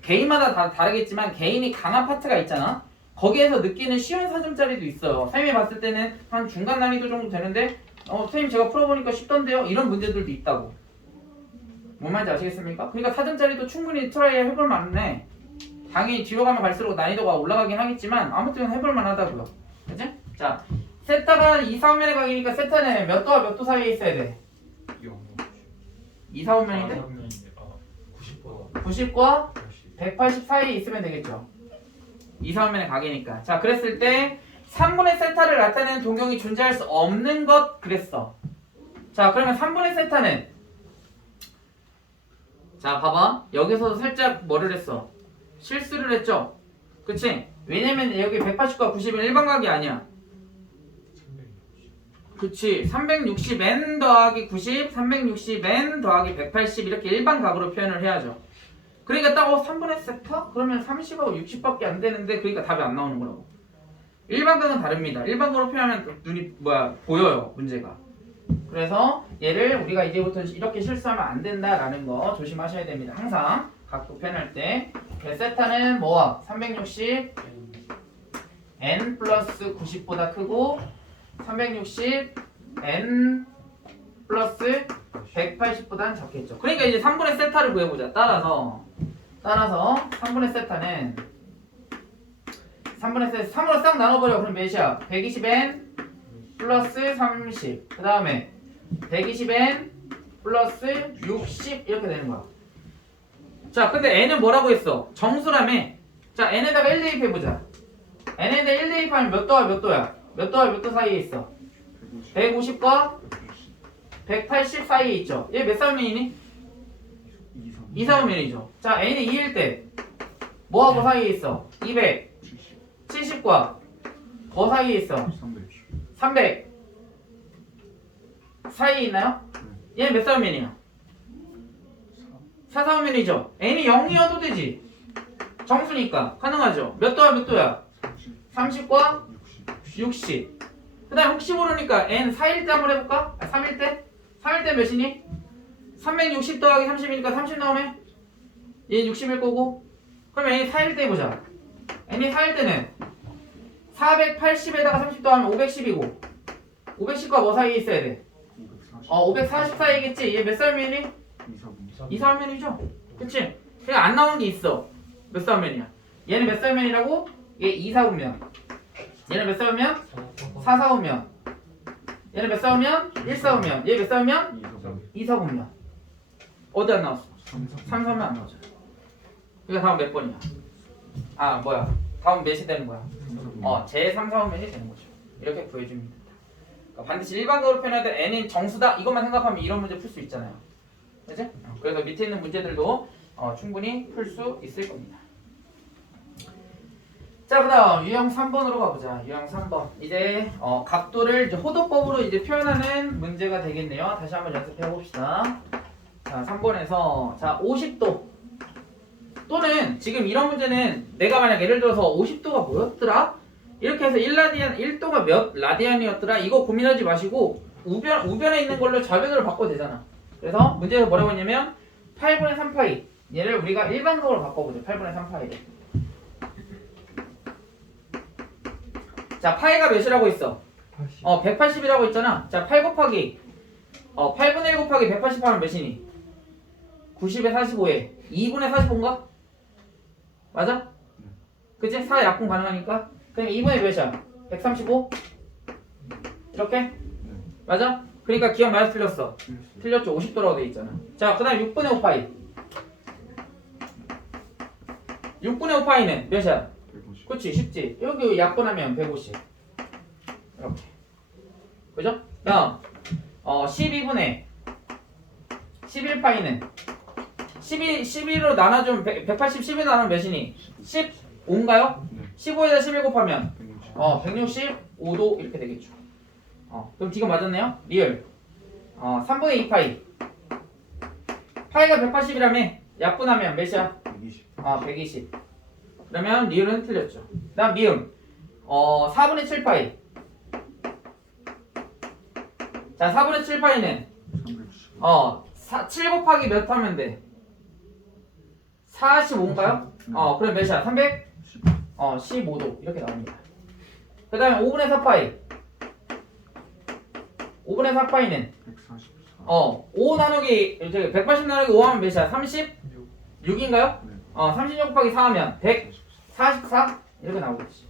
개인마다 다 다르겠지만 개인이 강한 파트가 있잖아. 거기에서 느끼는 쉬운 4점짜리도 있어요. 선생님이 봤을 때는 한 중간 난이도 정도 되는데 선생님 제가 풀어보니까 쉽던데요? 이런 문제들도 있다고. 뭔 말인지 아시겠습니까? 그러니까 4점짜리도 충분히 트라이 해볼 만해. 당연히 뒤로 가면 갈수록 난이도가 올라가긴 하겠지만 아무튼 해볼 만하다고요. 그치? 자, 세타가 2, 4면의 각이니까 세타는 몇 도와 몇 도 사이에 있어야 돼? 2, 4, 5면인데? 90보다 90과 80 180 사이에 있으면 되겠죠. 2, 4면의 각이니까. 자, 그랬을 때 3분의 세타를 나타내는 동경이 존재할 수 없는 것 그랬어. 자, 그러면 3분의 세타는 자, 봐봐. 여기서도 살짝 뭐를 했어? 실수를 했죠? 그치? 왜냐면 여기 180과 90은 일반각이 아니야. 그치. 360n 더하기 90, 360n 더하기 180 이렇게 일반각으로 표현을 해야죠. 그러니까 딱 3분의 세타? 그러면 30하고 60밖에 안 되는데 그러니까 답이 안 나오는 거라고. 일반각은 다릅니다. 일반각으로 표현하면 눈이 보여요. 문제가. 그래서 얘를 우리가 이제부터 이렇게 실수하면 안 된다라는 거 조심하셔야 됩니다. 항상 각도 표현할 때 세타는 뭐와 360 n 플러스 90보다 크고 360 n 플러스 180보다는 작겠죠. 그러니까 이제 3분의 세타를 구해보자. 따라서 3분의 세타는 3분의 3으로 싹 나눠버려. 그럼 몇이야? 120n 플러스 30. 그 다음에 120n 플러스 60 이렇게 되는 거야. 자, 근데 n은 뭐라고 했어? 정수라며. 자, n에다가 1 대입해보자. n에다 1 대입하면 몇 도와 몇 도야? 몇 도와 몇 도 사이에 있어? 150과 180 사이에 있죠. 얘 몇 사분면이니? 2, 4분면이죠. 자, n이 2일 때 뭐하고 사이에 있어? 270과 뭐 사이에 있어? 300 사이에 있나요? 얘 몇 사분면이야? 4, 4분면이죠. n이 0이어도 되지. 정수니까 가능하죠. 몇 도와 몇 도야? 30과 60. 그 다음에 혹시 모르니까 n 4일 때 한번 해볼까? 3일 때? 3일 때 몇이니? 360 더하기 30이니까 30 나오네? 얘 60일 거고. 그러면 n이 4일 때 해보자. n이 4일 때는 480에다가 30 더하면 510이고 510과 뭐 사이에 있어야 돼? 540 사이겠지? 얘 몇 살면이? 2, 4면이죠? 그치? 그냥 안 나오는 게 있어. 몇 살면이야? 얘는 몇 살면이라고? 얘 2, 4분면. 얘는 몇 살면? 4, 4분면. 얘는 몇 살면? 1, 4분면. 얘 몇 살면? 2, 4분면. 어디 안 나왔어? 3, 4면 안 나오잖아. 그러니까 다음 몇 번이야? 다음 몇이 되는 거야? 제 3, 4분면이 되는 거죠. 이렇게 구해줍니다. 그러니까 반드시 일반적으로 표현할 때 n은 정수다. 이것만 생각하면 이런 문제 풀 수 있잖아요. 그치? 그래서 밑에 있는 문제들도 충분히 풀 수 있을 겁니다. 자, 그 다음 유형 3번으로 가보자. 유형 3번. 이제 각도를 이제 호도법으로 이제 표현하는 문제가 되겠네요. 다시 한번 연습해 봅시다. 자, 3번에서 자 50도 또는 지금 이런 문제는 내가 만약 예를 들어서 50도가 뭐였더라? 이렇게 해서 1도가 몇 라디안이었더라? 이거 고민하지 마시고 우변에 있는 걸로 좌변으로 바꿔도 되잖아. 그래서 문제에서 뭐라고 했냐면 8분의 3파이 얘를 우리가 일반적으로 바꿔보죠. 8분의 3파이를. 자, 파이가 몇이라고 있어? 180이라고 있잖아. 자, 8 곱하기 8분의 1 곱하기 180 하면 몇이니? 90에 45에 2분의 45인가? 맞아? 그치? 4 약분 가능하니까. 그럼 2분의 몇이야? 135? 이렇게? 맞아? 그러니까 기억 많이 틀렸어. 틀렸죠. 50도라고 돼 있잖아. 자, 그 다음 6분의 5파이. 6분의 5파이는 몇이야? 150. 그치, 쉽지. 여기 약분하면 150. 이렇게. 그죠? 다음 12분의 11파이는 11로 나눠주면 180, 11로 나누면 몇이니? 15인가요? 네. 15에다 11 곱하면 160. 165도 이렇게 되겠죠. 그럼 지금 맞았네요? 리얼 3분의 2파이 파이가 180이라며 약분하면 몇이야? 120. 120. 그러면 리얼은 틀렸죠. 그 다음 미음 4분의 7파이. 자, 4분의 7파이는 360. 7 곱하기 몇 하면 돼? 45인가요? 그럼 몇이야? 300? 15도 이렇게 나옵니다. 그 다음에 5분의 4파이 5분의 4파이는 144. 5 나누기 180 나누기 5 하면 몇이야? 36인가요? 네. 36 곱하기 4 하면 144 이렇게 나오겠지.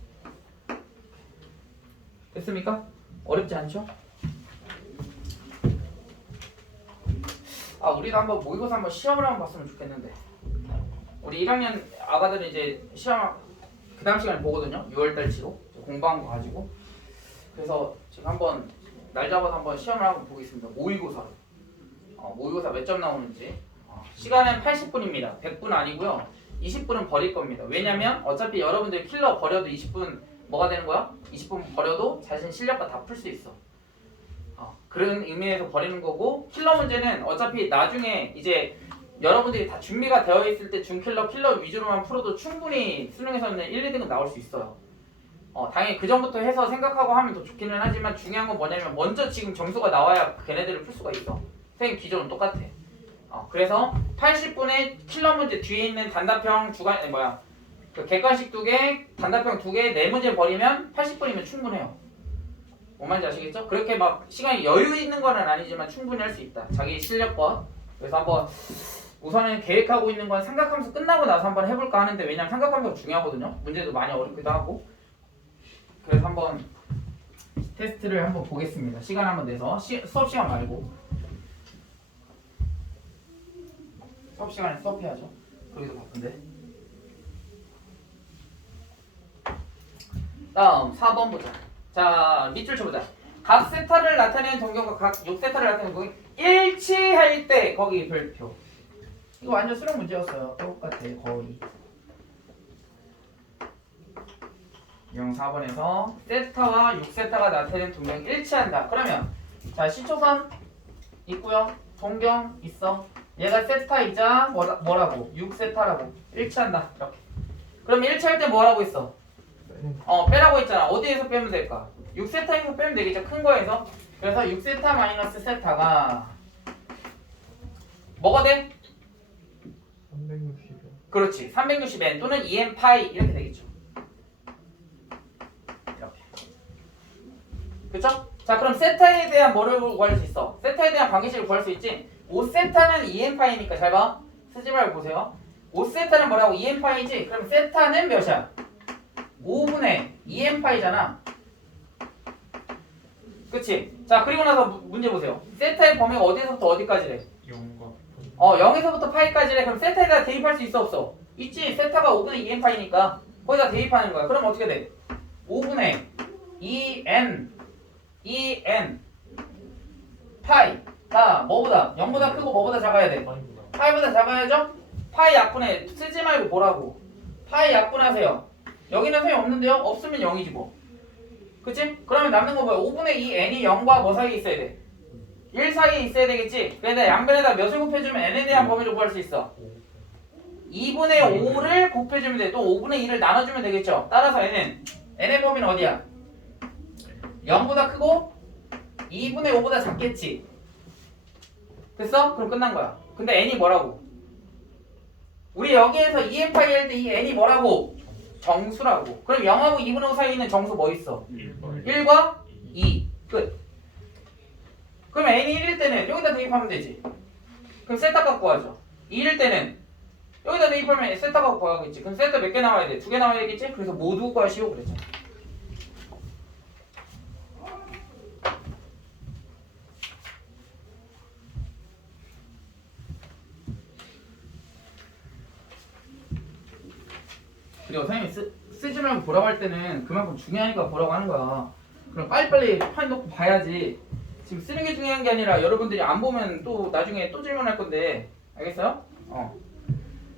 됐습니까? 어렵지 않죠? 아 우리도 한번 모의고사 한번 시험을 한번 봤으면 좋겠는데 우리 1학년 아가들은 이제 시험 그 다음 시간에 보거든요. 6월달치로 공부한 거 가지고 그래서 지금 한번 날 잡아서 한번 시험을 한번 보겠습니다. 모의고사 모의고사 몇 점 나오는지 시간은 80분입니다. 100분 아니고요. 20분은 버릴 겁니다. 왜냐면 어차피 여러분들 킬러 버려도 20분 뭐가 되는 거야? 20분 버려도 자신 실력과 다 풀 수 있어. 그런 의미에서 버리는 거고 킬러 문제는 어차피 나중에 이제 여러분들이 다 준비가 되어 있을 때 준킬러 킬러 위주로만 풀어도 충분히 수능에서는 1, 2등은 나올 수 있어요. 당연히 그 전부터 해서 생각하고 하면 더 좋기는 하지만 중요한 건 뭐냐면 먼저 지금 점수가 나와야 걔네들을 풀 수가 있어. 선생님 기존은 똑같아. 그래서 80분의 킬러 문제 뒤에 있는 단답형 그 객관식 2개, 단답형 2개, 4문제 버리면 80분이면 충분해요. 뭔 말인지 아시겠죠? 그렇게 막 시간이 여유 있는 건 아니지만 충분히 할 수 있다. 자기 실력과. 그래서 한번 우선은 계획하고 있는 건 삼각함수 끝나고 나서 한번 해볼까 하는데 왜냐면 삼각함수가 중요하거든요. 문제도 많이 어렵기도 하고. 그래서 한번 테스트를 한번 보겠습니다. 시간 한번 내서 수업 시간 말고 수업 시간에 수업해야죠. 그러기도 바쁜데. 다음 4번 보자. 자 밑줄 쳐보자. 각 세타를 나타내는 동경과 각 6세타를 나타내는 동경 일치할 때 거기 별표. 이거 완전 수능 문제였어요. 똑같아 거의. 4번에서 세타와 6세타가 나타내는 동경이 일치한다. 그러면 자 시초선 있고요. 동경 있어. 얘가 세타이자 뭐라고? 6세타라고. 일치한다. 이렇게. 그럼 일치할 때 뭐라고 있어? 빼라고 했잖아. 어디에서 빼면 될까? 6세타에서 빼면 되겠죠. 큰 거에서. 그래서 6세타 마이너스 세타가 뭐가 돼? 360에 그렇지. 360n 또는 2n 파이 이렇게 되겠죠. 이렇게. 그쵸? 자 그럼 세타에 대한 뭐를 구할 수 있어? 세타에 대한 관계식을 구할 수 있지? 5세타는 2n 파이니까 잘 봐. 쓰지 말고 보세요. 5세타는 뭐라고? 2n 파이지? 그럼 세타는 몇이야? 5분의 2n 파이잖아. 그치? 자 그리고 나서 문제 보세요. 세타의 범위가 어디서부터 어디까지래? 0과 0에서부터 파이까지래. 그럼 세타에다 대입할 수 있어 없어? 있지. 세타가 5분의 2n 파이니까 거기다 대입하는 거야. 그럼 어떻게 돼? 5분의 2n 파이가 뭐보다? 0보다 크고 뭐보다 작아야 돼? 파이보다 작아야죠? 파이 약분해. 쓰지 말고 뭐라고? 파이 약분하세요. 여기는 소용 없는데요? 없으면 0이지 뭐. 그치? 그러면 남는 거 뭐야? 5분의 2n이 0과 뭐 사이에 있어야 돼? 1 사이에 있어야 되겠지? 그래서 양변에다 몇을 곱해주면 n에 대한 범위를 구할 수 있어? 2분의 5를 곱해주면 돼. 또 5분의 2를 나눠주면 되겠죠? 따라서 n의 범위는 어디야? 0보다 크고 2분의 5보다 작겠지? 됐어? 그럼 끝난 거야. 근데 n이 뭐라고? 우리 여기에서 2n 파이 할 때 이 n이 뭐라고? 정수라고. 그럼 0하고 2분의 5 사이에 있는 정수 뭐 있어? 1과 2. 끝. 그러면 n이 1일 때는 여기다 대입하면 되지. 그럼 세타 갖고 구하죠. 2일 때는 여기다 대입하면 세타 갖고 구하겠지. 그럼 세타 몇 개 나와야 돼? 2개 나와야 되겠지? 그래서 모두 구하시오 그랬잖아. 그리고 선생님이 쓰지 말고 보라고 할 때는 그만큼 중요하니까 보라고 하는 거야. 그럼 빨리빨리 파일 놓고 봐야지. 지금 쓰는 게 중요한 게 아니라 여러분들이 안 보면 또 나중에 또 질문할 건데. 알겠어요?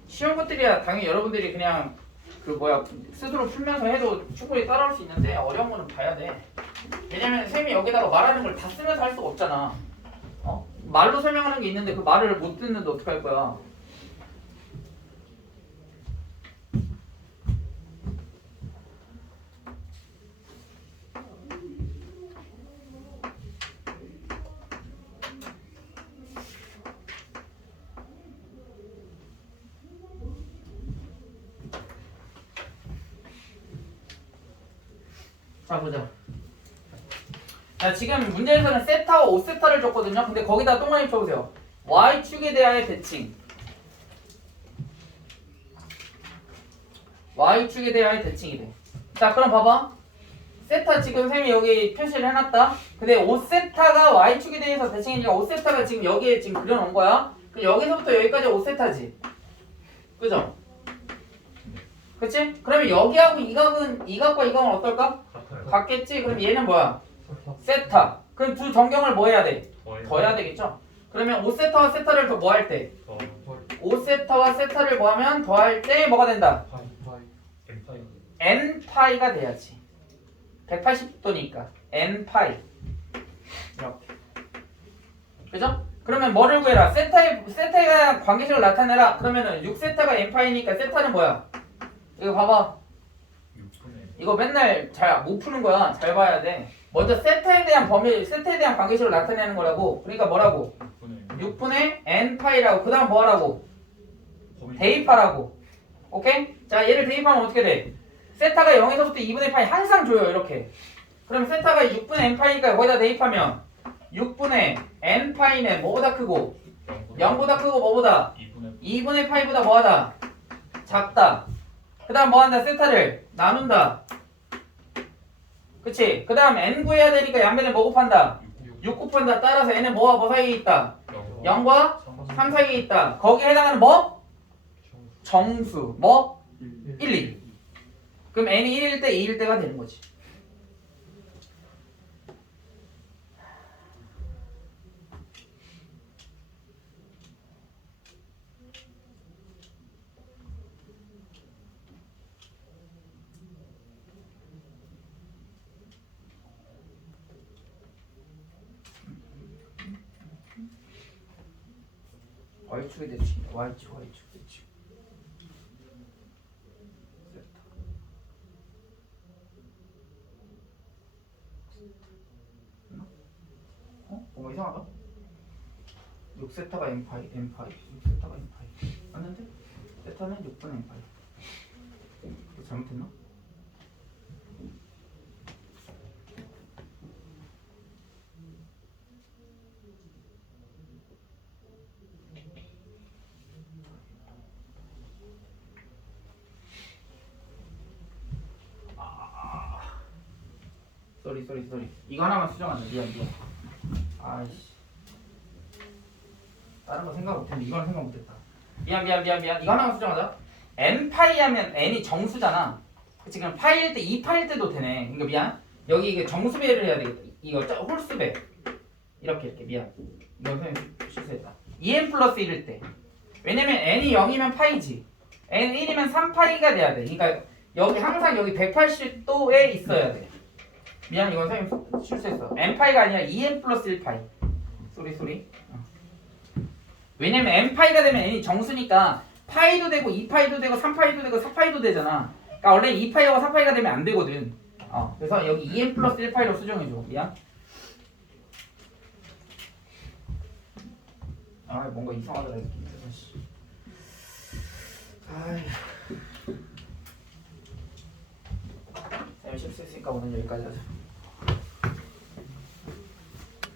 쉬운 것들이야 당연히 여러분들이 그냥 스스로 풀면서 해도 충분히 따라올 수 있는데 어려운 거는 봐야 돼. 왜냐면 선생님이 여기다가 말하는 걸 다 쓰면서 할 수가 없잖아. 말로 설명하는 게 있는데 그 말을 못 듣는데 어떡할 거야. 자 보자. 자 지금 문제에서는 세타와 5세타를 줬거든요. 근데 거기다 동그라미 쳐보세요. y축에 대하여 대칭. y축에 대하여 대칭이 돼. 자 그럼 봐봐. 세타 지금 쌤이 여기 표시를 해놨다. 근데 5세타가 y축에 대해서 대칭이니까 5세타가 지금 여기에 지금 그려놓은 거야. 그럼 여기서부터 여기까지 5세타지. 그죠? 그치? 그러면 여기하고 이 각은 이 각과 이 각은 어떨까? 같아요. 같겠지? 그럼 얘는 뭐야? 세타. 그럼 두 정경을 뭐 해야 돼? 더해요. 더해야 되겠죠? 그러면 5세타와 세타를 더 뭐 할 때? 더 5세타와 세타를 뭐 하면 더할 때 뭐가 된다? 파이 엠파이 n파이가 돼야지. 180도니까 n파이. 이렇게. 그죠? 그러면 뭐를 구해라? 세타에 대한 관계식을 나타내라. 그러면은 6세타가 n파이니까 세타는 뭐야? 이거 봐봐. 6분의 이거 맨날 잘 못 푸는 거야. 잘 봐야 돼. 먼저 세타에 대한 세타에 대한 관계식을 나타내는 거라고. 그러니까 뭐라고? 6분의 n파이라고. 그 다음 뭐 하라고? 대입하라고. 오케이? 자, 얘를 대입하면 어떻게 돼? 세타가 0에서부터 2분의 파이 항상 줘요. 이렇게. 그럼 세타가 6분의 n파이니까 거기다 대입하면 6분의 n파이는 뭐보다 크고 0보다 크고 뭐보다 2분의 파이보다 뭐하다? 작다. 그 다음 뭐한다? 세타를 나눈다. 그치? 그 다음 n 구해야 되니까 양변에 뭐 곱한다? 6 곱한다. 따라서 n은 뭐와 뭐 사이에 있다? 0과 3 사이에 있다. 거기에 해당하는 뭐? 정수. 뭐? 1, 2. 그럼 n이 1일 때 2일 때가 되는 거지. y축의 대칭. y축 대칭. 뭔가 이상하다. 6세타가 n파이, 6세타가 n파이. 맞는데? 세타는 6분의 n파이. 이거 잘못했나? 쏘리. 이거 하나만 수정하자. 미안. 아이씨. 다른 거 생각 못했는데 이거는 생각 못했다. 미안. 이거 하나만 수정하자. n파이 하면 n이 정수잖아. 그치? 그럼 파이일 때 2파일 때도 되네. 그러니까 미안. 여기 이게 정수배를 해야 되겠다. 이거 홀수배. 이렇게 미안. 이거 선생님 실수했다. 2n 플러스 1일 때. 왜냐면 n이 0이면 파이지. n 1이면 3파이가 돼야 돼. 그러니까 여기 항상 여기 180도에 있어야 돼. 미안, 이건 선생님 실수했어. n파이가 아니라 2n 플러스 1파이. 쏘리. 왜냐면 n파이가 되면 n이 정수니까 파이도 되고 2파이도 되고 3파이도 되고 4파이도 되잖아. 그러니까 원래 2파이하고 4파이가 되면 안 되거든. 그래서 여기 2n 플러스 1파이로 수정해줘. 미안. 뭔가 이상하더라. 쌤 실수했으니까 오늘 여기까지 하자.